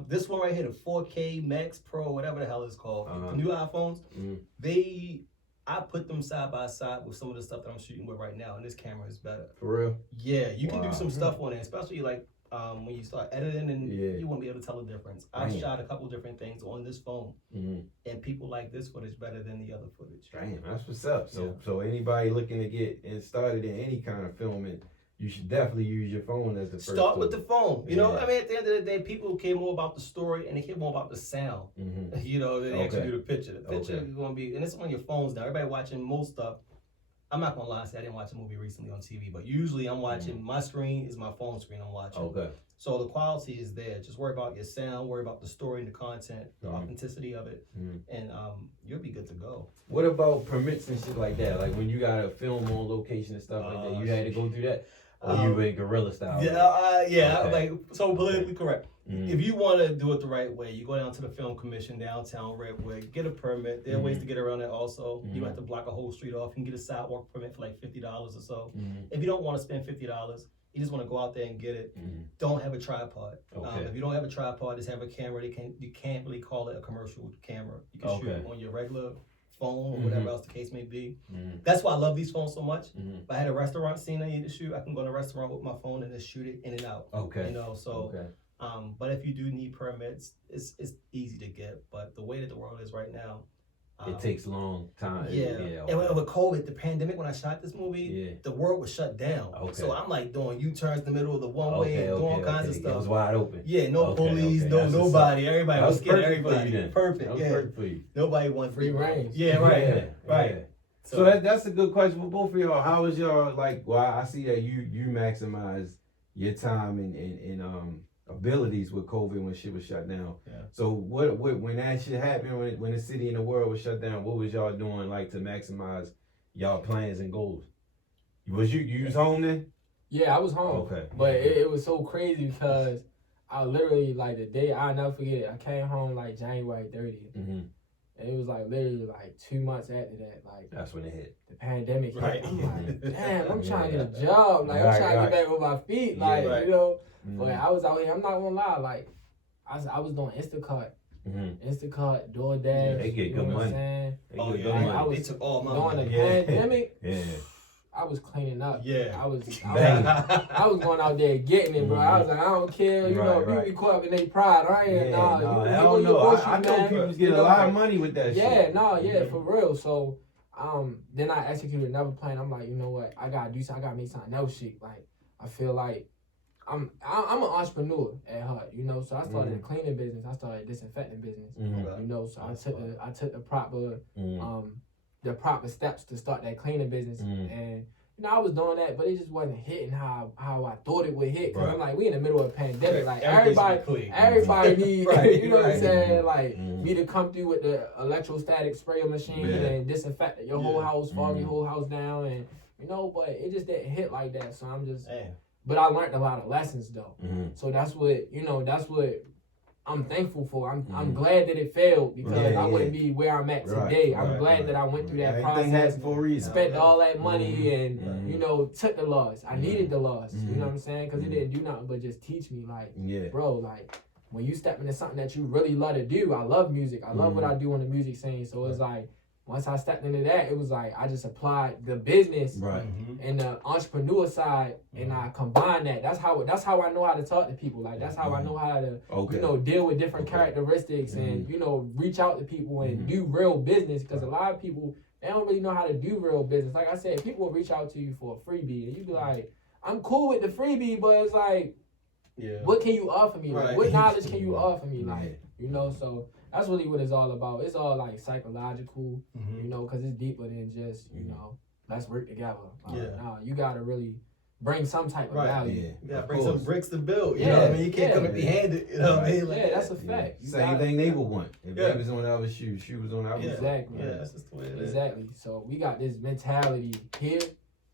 this one right here, the 4K Max Pro, whatever the hell it's called. The new iPhones, I put them side by side with some of the stuff that I'm shooting with right now, and this camera is better. For real? Yeah, you can do some stuff on it, especially like when you start editing, and you won't be able to tell the difference. I shot a couple different things on this phone, and people like this footage better than the other footage. Damn, that's what's up. So anybody looking to get started in any kind of filming, you should definitely use your phone as the first. Start with the phone. You know, I mean, at the end of the day, people care more about the story and they care more about the sound. You know, they actually do the picture. The picture is going to be, and it's on your phones now. Everybody watching most stuff. I'm not gonna lie, I didn't watch a movie recently on TV, but usually I'm watching, my screen is my phone screen I'm watching. Okay. So the quality is there. Just worry about your sound, worry about the story and the content, the authenticity of it, and you'll be good to go. What about permits and shit like that? Like when you got to film on location and stuff like that, you had to go through that? Or you in guerrilla style? Like, so politically correct. If you want to do it the right way, you go down to the Film Commission, downtown Redwood, get a permit. There are ways to get around it also. You don't have to block a whole street off. You can get a sidewalk permit for like $50 or so. If you don't want to spend $50, you just want to go out there and get it. Don't have a tripod. If you don't have a tripod, just have a camera. You can't really call it a commercial camera. You can shoot it on your regular phone or whatever else the case may be. That's why I love these phones so much. If I had a restaurant scene I need to shoot, I can go to a restaurant with my phone and just shoot it in and out. You know, so but if you do need permits, it's easy to get. But the way that the world is right now, it takes a long time. And with COVID, the pandemic, when I shot this movie, the world was shut down. So I'm like doing U-turns in the middle of the one way and doing all kinds of stuff. It was wide open. Yeah, no police, no nobody. Everybody was scared. Everybody. Perfect. Perfect for you. Nobody wants free range. Yeah, right. Right. So that's a good question for both of y'all. How is y'all like? Well, I see that you maximize your time and abilities with COVID when shit was shut down. So what when that shit happened, when the city and the world was shut down, what was y'all doing like to maximize y'all plans and goals? Was you was home then? Yeah, I was home. Okay. But it was so crazy because I literally, like, the day, I'll never forget it, I came home like January 30th. And it was like literally like 2 months after that, like that's when it hit. The pandemic hit. Right. I'm like, damn, I'm trying to get a job. Like I'm trying to get back on my feet. Like, you know. But I was out here, I'm not gonna lie, like I was doing Instacart. Instacart, DoorDash. They get good money. They took all my money. During the pandemic, was cleaning up. Yeah. I was going out there getting it, bro. I was like, I don't care, you know, people be caught up in their pride. I ain't, I don't know. I know people get a lot of money with that shit. For real. So, then I executed another plan. I'm like, you know what? I gotta make something else shit. Like, I feel like I'm an entrepreneur at heart, you know. So I started a cleaning business. I started a disinfecting business, you know. So I took the proper steps to start that cleaning business, and you know I was doing that, but it just wasn't hitting how I thought it would hit. Cause I'm like, we in the middle of a pandemic, like everybody need, you know what I'm saying, like me to come through with the electrostatic sprayer machine and disinfect your whole house, fog your whole house down, and you know, but it just didn't hit like that. So I'm just. But I learned a lot of lessons though. So that's what I'm thankful for. I'm glad that it failed because I wouldn't be where I'm at today. I'm glad that I went through that process, spent all that money and, you know, took the loss. I needed the loss, you know what I'm saying? Because it didn't do nothing but just teach me like, bro, like when you step into something that you really love to do, I love music. I love what I do on the music scene. So it's like, once I stepped into that, it was like I just applied the business and the entrepreneur side, and I combined that. That's how I know how to talk to people. Like that's how I know how to you know deal with different characteristics and you know reach out to people and do real business. Because a lot of people they don't really know how to do real business. Like I said, people will reach out to you for a freebie, and you be like, I'm cool with the freebie, but it's like, what can you offer me? Like, what knowledge can you offer me? Like, you know, so. That's really what it's all about. It's all like psychological, you know, because it's deeper than just, you know, let's work together. No, you got to really bring some type of value. You got to bring some bricks to build. You know what I mean? You can't come empty-handed. You know what I mean? Like, that's a fact. Same thing they would want. If they was on our shoes, she was on our shoes. Exactly. Yeah, that's just the way it is. Exactly. So we got this mentality here,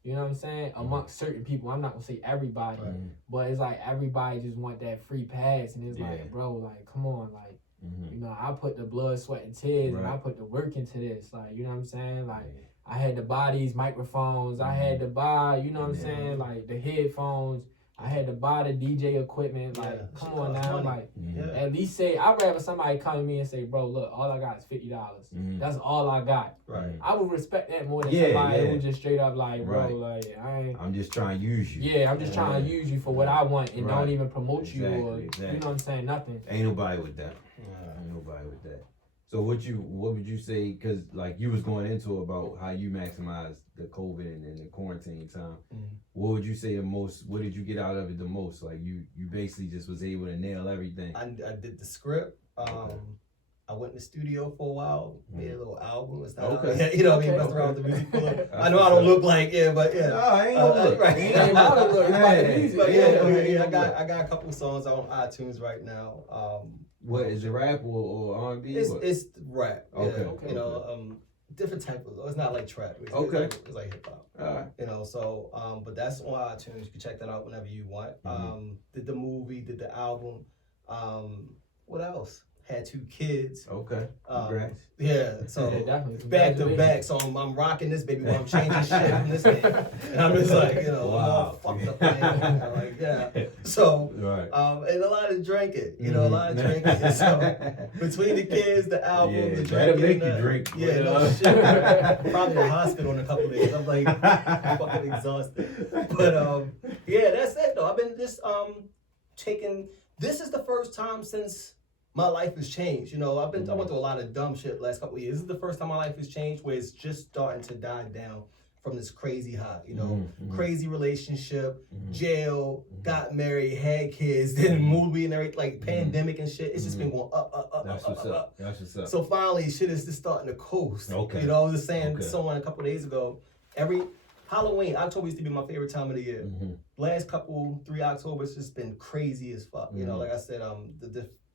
you know what I'm saying, amongst certain people. I'm not going to say everybody, but it's like everybody just want that free pass. And it's like, bro, like, come on, like, you know, I put the blood, sweat, and tears, and I put the work into this. Like, you know what I'm saying? Like, I had to buy these microphones. I had to buy, you know what I'm saying? Like, the headphones. I had to buy the DJ equipment. Like, come on now. Like, at least say, I'd rather somebody come to me and say, bro, look, all I got is $50. That's all I got. I would respect that more than somebody who just straight up like, bro, like, I'm just trying to use you. Yeah, I'm just trying to use you for what I want and don't even promote you or, you know what I'm saying, nothing. Ain't nobody with that. Ain't nobody with that. So what would you say, because like you was going into about how you maximize the COVID and the quarantine time, what would you say what did you get out of it the most? Like you basically just was able to nail everything. I did the script. I went in the studio for a while, made a little album. It's not you know what I mean, messed around with the music. I know I don't look like, but No, I ain't gonna look. Ain't about to look. I got a couple songs on iTunes right now. What is it, rap or R&B? It's rap. Okay. You know, different type of. It's not like trap. It's like hip hop. All right. You know, so but that's on iTunes. You can check that out whenever you want. Did the movie, did the album. What else? Had 2 kids. Okay. Congrats. So definitely. Back to back. So I'm rocking this baby while I'm changing shit from this thing. And I'm just like, you know, all fucked up. Like, So, and a lot of drinking. You know, a lot of drinking. So between the kids, the album, the drinking. That'll make you drink. Yeah, no shit. Probably in the hospital in a couple of days. I'm like fucking exhausted. But that's it though. I've been just taking. This is the first time since my life has changed. You know, I went through a lot of dumb shit the last couple of years. This is the first time my life has changed where it's just starting to die down from this crazy high, you know, crazy relationship, jail, got married, had kids, then movie and everything, like pandemic and shit. It's just been going up. That's what's up. So finally, shit is just starting to coast. Okay. You know, I was just saying to someone a couple of days ago, every Halloween, October used to be my favorite time of the year. Last 3 Octobers, it's just been crazy as fuck. You know, like I said,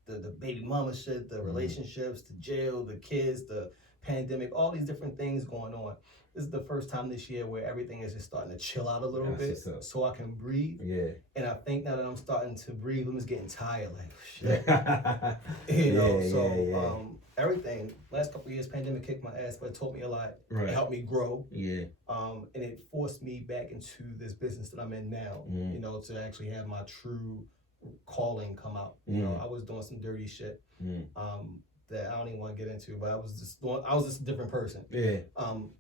the baby mama shit, the relationships, the jail, the kids, the pandemic, all these different things going on. This is the first time this year where everything is just starting to chill out a little bit so I can breathe. Yeah. And I think now that I'm starting to breathe, I'm just getting tired, like, shit. You know, everything, last couple of years, pandemic kicked my ass, but it taught me a lot. It helped me grow. Yeah. And it forced me back into this business that I'm in now, you know, to actually have my true calling come out. You know, I was doing some dirty shit. that I don't even want to get into, but I was just a different person. Yeah.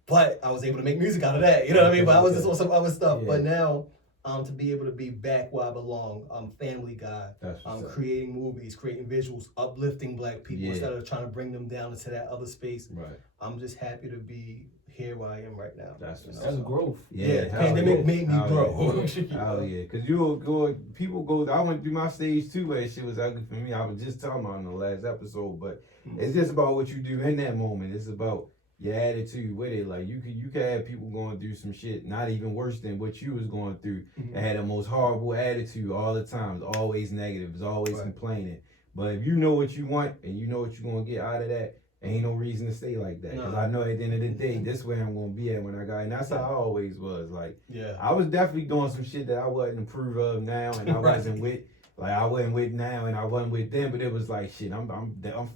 But I was able to make music out of that. You know what I mean? But I was just on some other stuff. Yeah. But now, to be able to be back where I belong, Family Guy, creating movies, creating visuals, uplifting Black people instead of trying to bring them down into that other space. Right. I'm just happy to be here where I am right now. That's growth. Yeah, the pandemic made me grow. Oh yeah, cause people go. I went through my stage too, where shit was ugly for me. I was just talking about in the last episode, but it's just about what you do in that moment. It's about your attitude with it. Like you could have people going through some shit, not even worse than what you was going through, and had the most horrible attitude all the time. It's always negative. It's always complaining. But if you know what you want and you know what you're gonna get out of that, ain't no reason to stay like that. Because I know at the end of the day, this way I'm going to be at when I got. And that's how I always was. Like, I was definitely doing some shit that I wasn't approve of now. And I wasn't with, like, I wasn't with now and I wasn't with them. But it was like, shit, I'm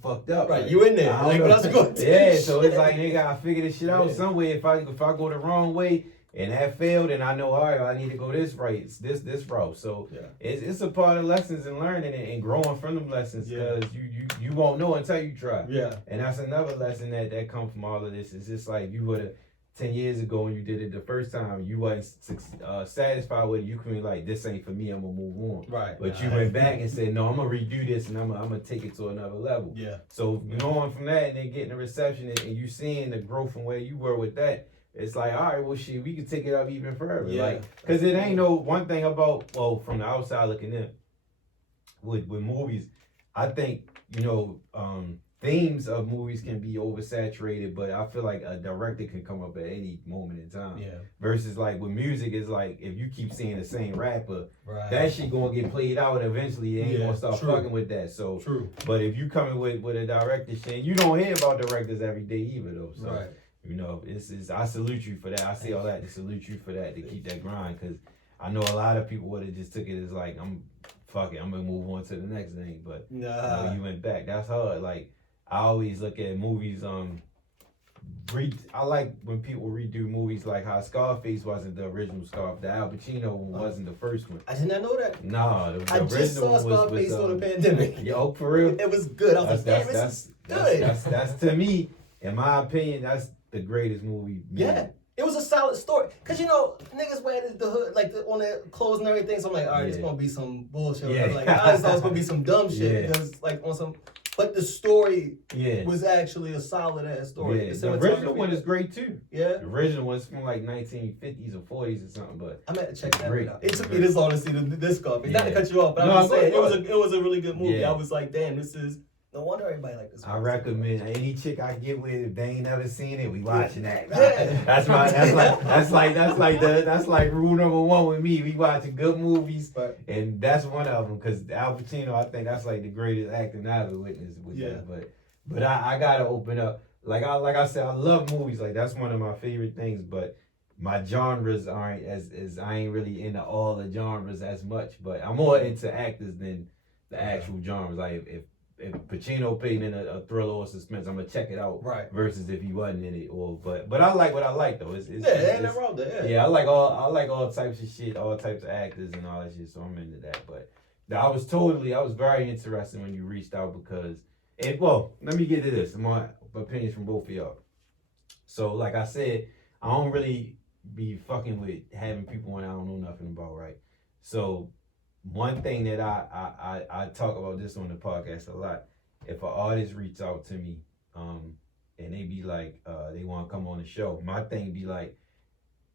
fucked up. Right, like, you in there. Like, what else going to Yeah, so it's like, nigga, I figure this shit out some way. If I go the wrong way, and that failed, and I know, all right, I need to go this right, it's this route. So it's a part of lessons and learning and growing from them lessons, because you won't know until you try. Yeah. And that's another lesson that comes from all of this. It's just like you would have 10 years ago when you did it the first time, you wasn't satisfied with it. You couldn't be like, this ain't for me, I'm gonna move on. Right. But you went back and said, no, I'm gonna redo this and I'm gonna take it to another level. Yeah. So going from that and then getting the reception and you seeing the growth from where you were with that, it's like, all right, well, shit, we can take it up even further. Yeah. Like, because it ain't no one thing about, well, from the outside looking in, with movies, I think, themes of movies can be oversaturated, but I feel like a director can come up at any moment in time. Yeah. Versus, like, with music, it's like, if you keep seeing the same rapper, that shit gonna get played out, and eventually you ain't gonna start fucking with that. So, but if you coming with a director shit, you don't hear about directors every day either, though. So. It's I salute you for that. I say all that to salute you for that, to keep that grind, because I know a lot of people would have just took it as like, I'm gonna move on to the next thing, but you went back. That's hard. Like, I always look at movies. I like when people redo movies, like how Scarface wasn't the original Scarface. The Al Pacino one wasn't the first one. I did not know that. No, the I original just saw Scarface on the pandemic. Yo, for real? It was good. I was like, damn, this is good. That's to me, in my opinion, that's the greatest movie. Yeah, it was a solid story. Cause niggas wear the hood like on their clothes and everything. So I'm like, all right, it's gonna be some bullshit. Yeah. Like I just thought it was gonna be some dumb shit because like on some. But the story was actually a solid ass story. Yeah. The original one is great too. Yeah. The original one's from like 1950s or 40s or something. But I'm gonna check that out. It took me this long to see this Scarface. Not to cut you off, but I'm just saying it was a really good movie. I was like, damn, this is. No wonder everybody like this. I recommend any chick I get with, if they ain't never seen it, we watching that. Yeah. That's like rule number one with me. We watching good movies, and that's one of them. Because Al Pacino, I think that's like the greatest acting I ever witnessed. But I gotta open up. Like I said, I love movies. Like that's one of my favorite things. But my genres aren't as I ain't really into all the genres as much. But I'm more into actors than the actual genres. Like if Pacino played in a thriller or suspense, I'm gonna check it out. Right. Versus if he wasn't in it, but I like what I like though. I like all types of shit, all types of actors and all that shit. So I'm into that. But I was very interested when you reached out because let me get to this. My opinions from both of y'all. So like I said, I don't really be fucking with having people on I don't know nothing about, right? So. One thing that I talk about this on the podcast a lot. If an artist reaches out to me, and they be like, they want to come on the show, my thing be like,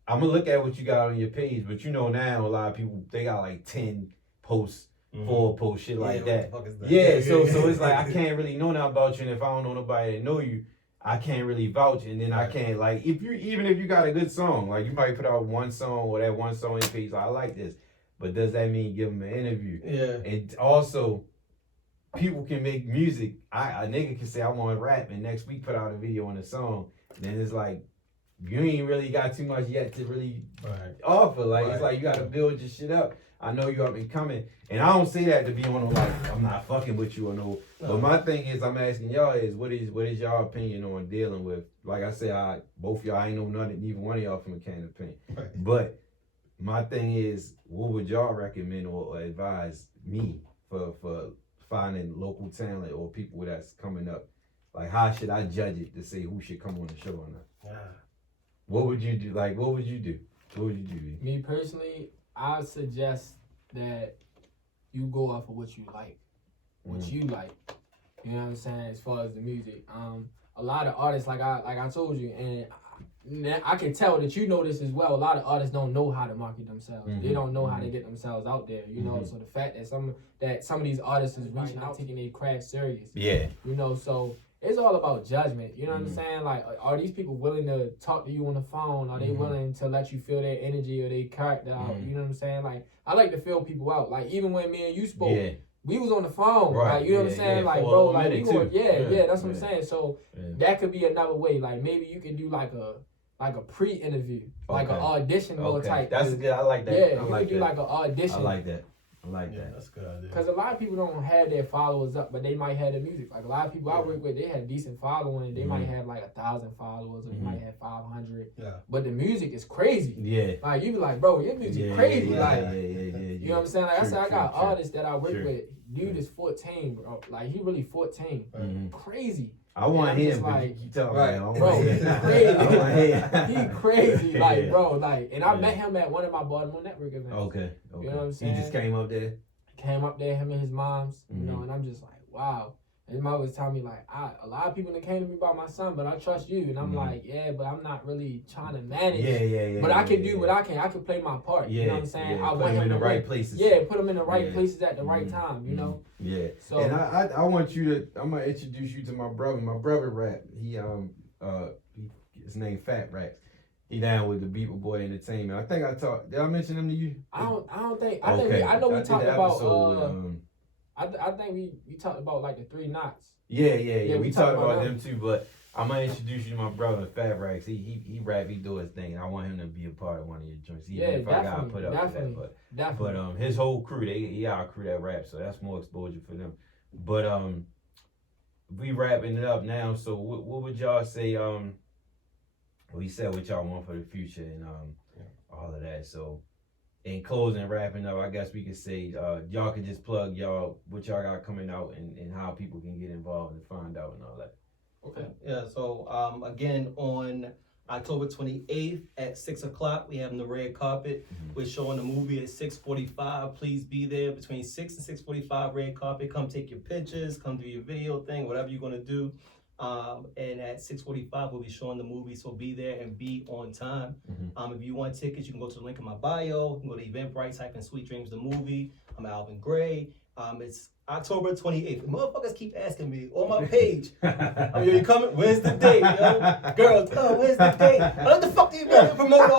I'm gonna look at what you got on your page, but now a lot of people they got like 10 posts, 4 posts, shit like that. Yeah, so it's like I can't really know nothing about you, and if I don't know nobody that know you, I can't really vouch, and then I can't like even if you got a good song, like you might put out one song or that one song on your page, like, I like this. But does that mean give them an interview? Yeah. And also, people can make music. A nigga can say, I want to rap, and next week put out a video on a song. And then it's like, you ain't really got too much yet to really offer. Like, it's like you got to build your shit up. I know you up and coming. And I don't say that to be on like, I'm not fucking with you or no. But my thing is, I'm asking y'all is, what is y'all opinion on dealing with, like I said, both y'all, I ain't know neither one of y'all from a can of paint. Right. But my thing is, what would y'all recommend or advise me for finding local talent or people that's coming up Like, how should I judge it to say who should come on the show or not? What would you do? Like, what would you do? What would you do? V? Me personally, I suggest that you go off of what you like. What you like. You know what I'm saying? As far as the music. A lot of artists, like I told you, and I can tell that you know this as well. A lot of artists don't know how to market themselves. They don't know how to get themselves out there. You know, so the fact that some of these artists is reaching out, taking their craft serious. Yeah. You know, so it's all about judgment. You know what I'm saying? Like, are these people willing to talk to you on the phone? Are they willing to let you feel their energy or their character out? You know what I'm saying? Like, I like to feel people out. Like, even when me and you spoke. Yeah. We was on the phone, right? Like, you know what I'm saying? Like, bro, like we were, that's what I'm saying. So that could be another way. Like, maybe you can do like a pre-interview, like an audition more type. That's good. I like that. Yeah, you could do like an audition. I like that. That's a good idea. Because a lot of people don't have their followers up, but they might have the music. Like, a lot of people I work with, they have decent following. They might have like 1,000 followers, or they might have 500. Yeah. But the music is crazy. Yeah. Like, you be like, bro, your music crazy. You know what I'm saying? Like, I said, I got artists that I work with. Dude is 14, bro. Like, he really 14. Crazy. I want him, like, you tell me, bro, he's crazy. I want him. He crazy, like, bro, like, and I met him at one of my Baltimore Network events. Okay. You know what I'm saying? He just came up there? Came up there, him and his moms, you know, and I'm just like, wow. And his mom was telling me, like, a lot of people that came to me about my son, but I trust you. And I'm like, yeah, but I'm not really trying to manage. Yeah. But I can do what I can. I can play my part. You know what I'm saying? I want him in the right places. Yeah, put him in the right places at the right time, you know? Yeah. So, and I want you to, I'm going to introduce you to my brother. My brother rap. His name Fat Raps. He down with the Beeper Boy Entertainment. I think did I mention him to you? I don't think, I know we talked about, I think we talked about like the 3 knots. Yeah. We talked about them too, but I'm gonna introduce you to my brother Fat Rax. He rap, he do his thing, and I want him to be a part of one of your joints. Even if I gotta put up for that, but his whole crew, he our crew that rap, so that's more exposure for them. But we wrapping it up now. So what would y'all say? We said what y'all want for the future and all of that. So. In closing, wrapping up, I guess we could say y'all can just plug what y'all got coming out and how people can get involved and find out and all that. Okay. Yeah. So again, on October 28th at 6 o'clock, we have the red carpet. We're showing the movie at 6:45. Please be there between 6 and 6:45. Red carpet. Come take your pictures. Come do your video thing. Whatever you're gonna do. And at 6:45 we'll be showing the movie, so be there and be on time. If you want tickets, you can go to the link in my bio. You can go to Eventbrite, type in Sweet Dreams the movie. I'm Alvin Gray. It's October 28th. Motherfuckers keep asking me on my page, you coming? Where's the date, yo? Girls, where's the date? What the fuck do you mean promoting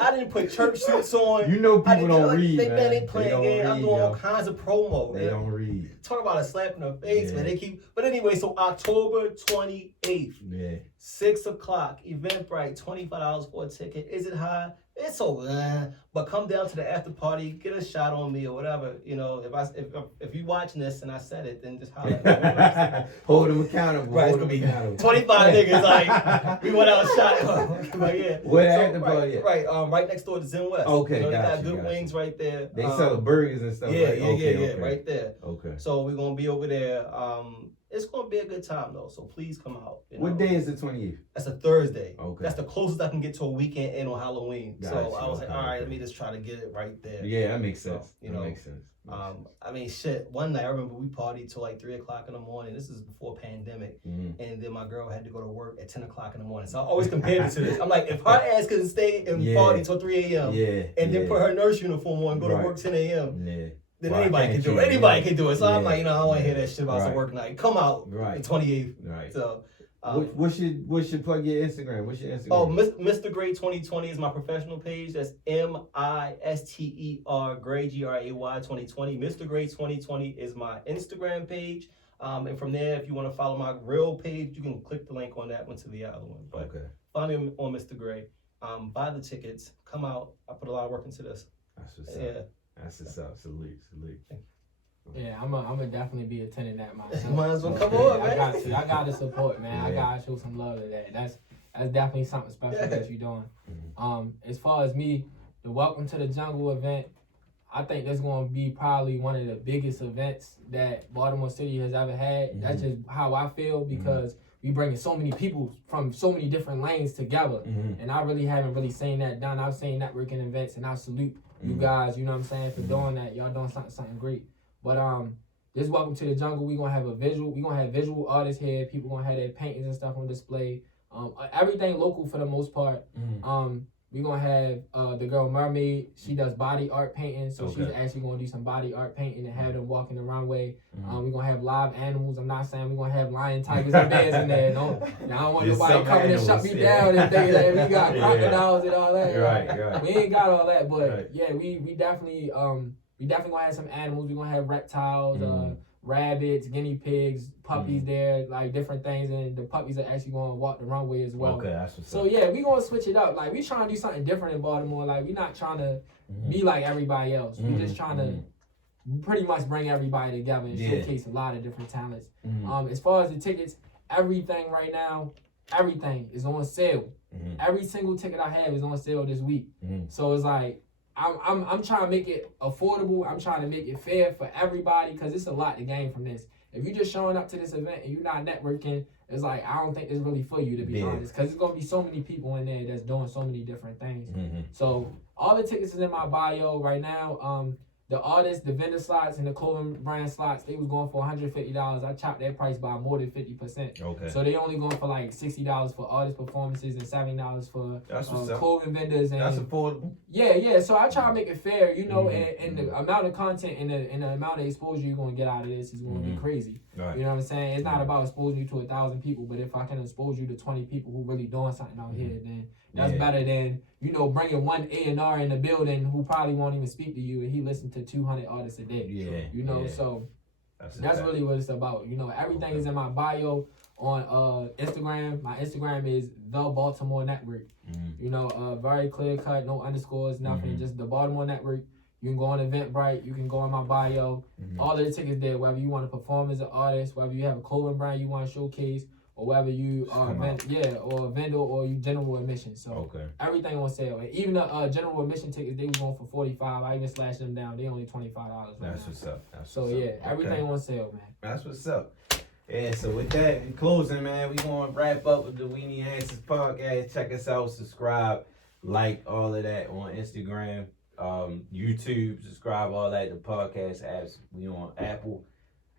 I didn't put church suits on. You know people don't read, man. They playing game. I'm doing all kinds of promo. They don't read. Talk about a slap in the face, man. But anyway, so October 28th, 6 o'clock, Eventbrite, $25 for a ticket. Is it high? It's so, but come down to the after party, get a shot on me or whatever. You know, if you watching this and I said it, then just holler at me. Hold them accountable. Right, it's gonna be 25 niggas like we went out shot. But yeah, where the after party at? Right next door to Zen West. Okay, they got good wings right there. They sell burgers and stuff. Yeah, right there. Okay. So we're gonna be over there. It's gonna be a good time though, so please come out. What day is the 28th? That's a Thursday. Okay. That's the closest I can get to a weekend in on Halloween. So I was like, all right, let me just try to get it right there. Yeah, that makes sense. So, that makes sense. I mean, shit. One night I remember we partied till like 3 o'clock in the morning. This is before pandemic, and then my girl had to go to work at 10 o'clock in the morning. So I always compared it to this. I'm like, if her ass couldn't stay and party till 3 a.m. and then put her nurse uniform on and go to work 10 a.m. Then anybody can do it. Anybody can do it. So I'm like, I don't want to hear that shit about some work night. Come out the 28th. Right. So. What should plug your Instagram? What's your Instagram? Oh, Mr. Gray 2020 is my professional page. That's MISTER Gray GRAY 2020. Mr. Gray 2020 is my Instagram page. And from there, if you want to follow my real page, you can click the link on that one to the other one. But find me on Mr. Gray. Buy the tickets. Come out. I put a lot of work into this. That's what's up. That's what's up. Salute. Yeah, I'm gonna definitely be attending that myself. Might as well come on, man. I got to support, man. I gotta show some love to that. That's definitely something special that you're doing. As far as me, the Welcome to the Jungle event, I think that's going to be probably one of the biggest events that Baltimore City has ever had. That's just how I feel, because we bringing so many people from so many different lanes together, and I really haven't really seen that done. I've seen networking events, and I salute you guys, you know what I'm saying, for doing that. Y'all doing something great. But this Welcome to the Jungle, we gonna have visual artists here. People gonna have their paintings and stuff on display. Everything local for the most part. We gonna have the girl Mermaid. She does body art painting, so she's actually gonna do some body art painting and have them walking the runway. We gonna have live animals. I'm not saying we gonna have lion, tigers, and bears in there. I don't want nobody coming and shut me down and think that we got crocodiles and all that. Right. We ain't got all that, but yeah, we definitely gonna have some animals. We gonna have reptiles, rabbits, guinea pigs, puppies there, like different things, and the puppies are actually gonna walk the runway as well. Okay, that's what's so up. yeah, we gonna switch it up. Like, we trying to do something different in Baltimore. Like, we not trying to be like everybody else. We just trying to pretty much bring everybody together and showcase a lot of different talents. As far as the tickets, everything right now, everything is on sale. Every single ticket I have is on sale this week. So it's like, I'm trying to make it affordable. I'm trying to make it fair for everybody, because it's a lot to gain from this. If you're just showing up to this event and you're not networking, it's like, I don't think it's really for you, to be honest, because there's going to be so many people in there that's doing so many different things. So all the tickets is in my bio right now. The artists, the vendor slots, and the clothing brand slots, they was going for $150. I chopped that price by more than 50%. Okay. So they only going for like $60 for artist performances and $70 for clothing vendors. And that's affordable. Yeah. So I try to make it fair, you know, and the amount of content and the amount of exposure you're going to get out of this is going to be crazy. Right. You know what I'm saying? It's not about exposing you to 1,000 people, but if I can expose you to 20 people who really doing something out here, then that's better than, you know, bringing one A&R in the building who probably won't even speak to you, and he listens to 200 artists a day. You know, so that's really what it's about. You know, everything is in my bio on Instagram. My Instagram is The Baltimore Network. You know, very clear cut, no underscores, nothing, just The Baltimore Network. You can go on Eventbrite. You can go on my bio. All of the tickets there, whether you want to perform as an artist, whether you have a clothing brand you want to showcase, or whether you are or a vendor, or you general admission. So everything on sale. And even the general admission tickets, they was going for $45. I even slashed them down. They only $25 right That's now. what's up. Everything on sale, man. That's what's up. Yeah, so with that, in closing, man, we gonna wrap up with the Weenie Answers podcast. Check us out, subscribe, like, all of that on Instagram, YouTube, subscribe, all that, the podcast apps. We on Apple,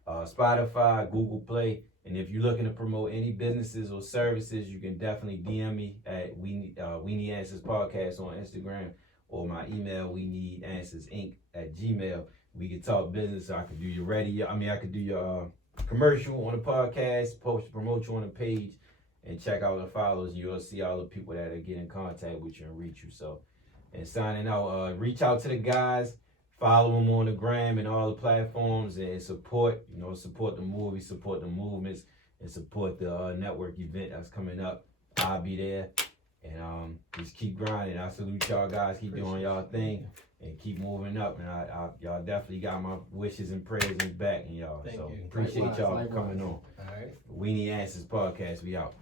Spotify, Google Play. And if you're looking to promote any businesses or services, you can definitely DM me at Weenie Answers Podcast on Instagram, or my email, weneedanswersinc@gmail.com. We can talk business. I could do your radio. I could do your commercial on the podcast, promote you on the page, and check out the follows. You'll see all the people that get in contact with you and reach you. So, and signing out, reach out to the guys. Follow them on the gram and all the platforms, and support the movie, support the movements, and support the network event that's coming up. I'll be there, and just keep grinding. I salute y'all guys. Keep doing y'all thing, and keep moving up. And y'all definitely got my wishes and prayers and backing y'all. Thank so you. appreciate y'all for Likewise. coming on. All right. Weenie Answers Podcast. We out.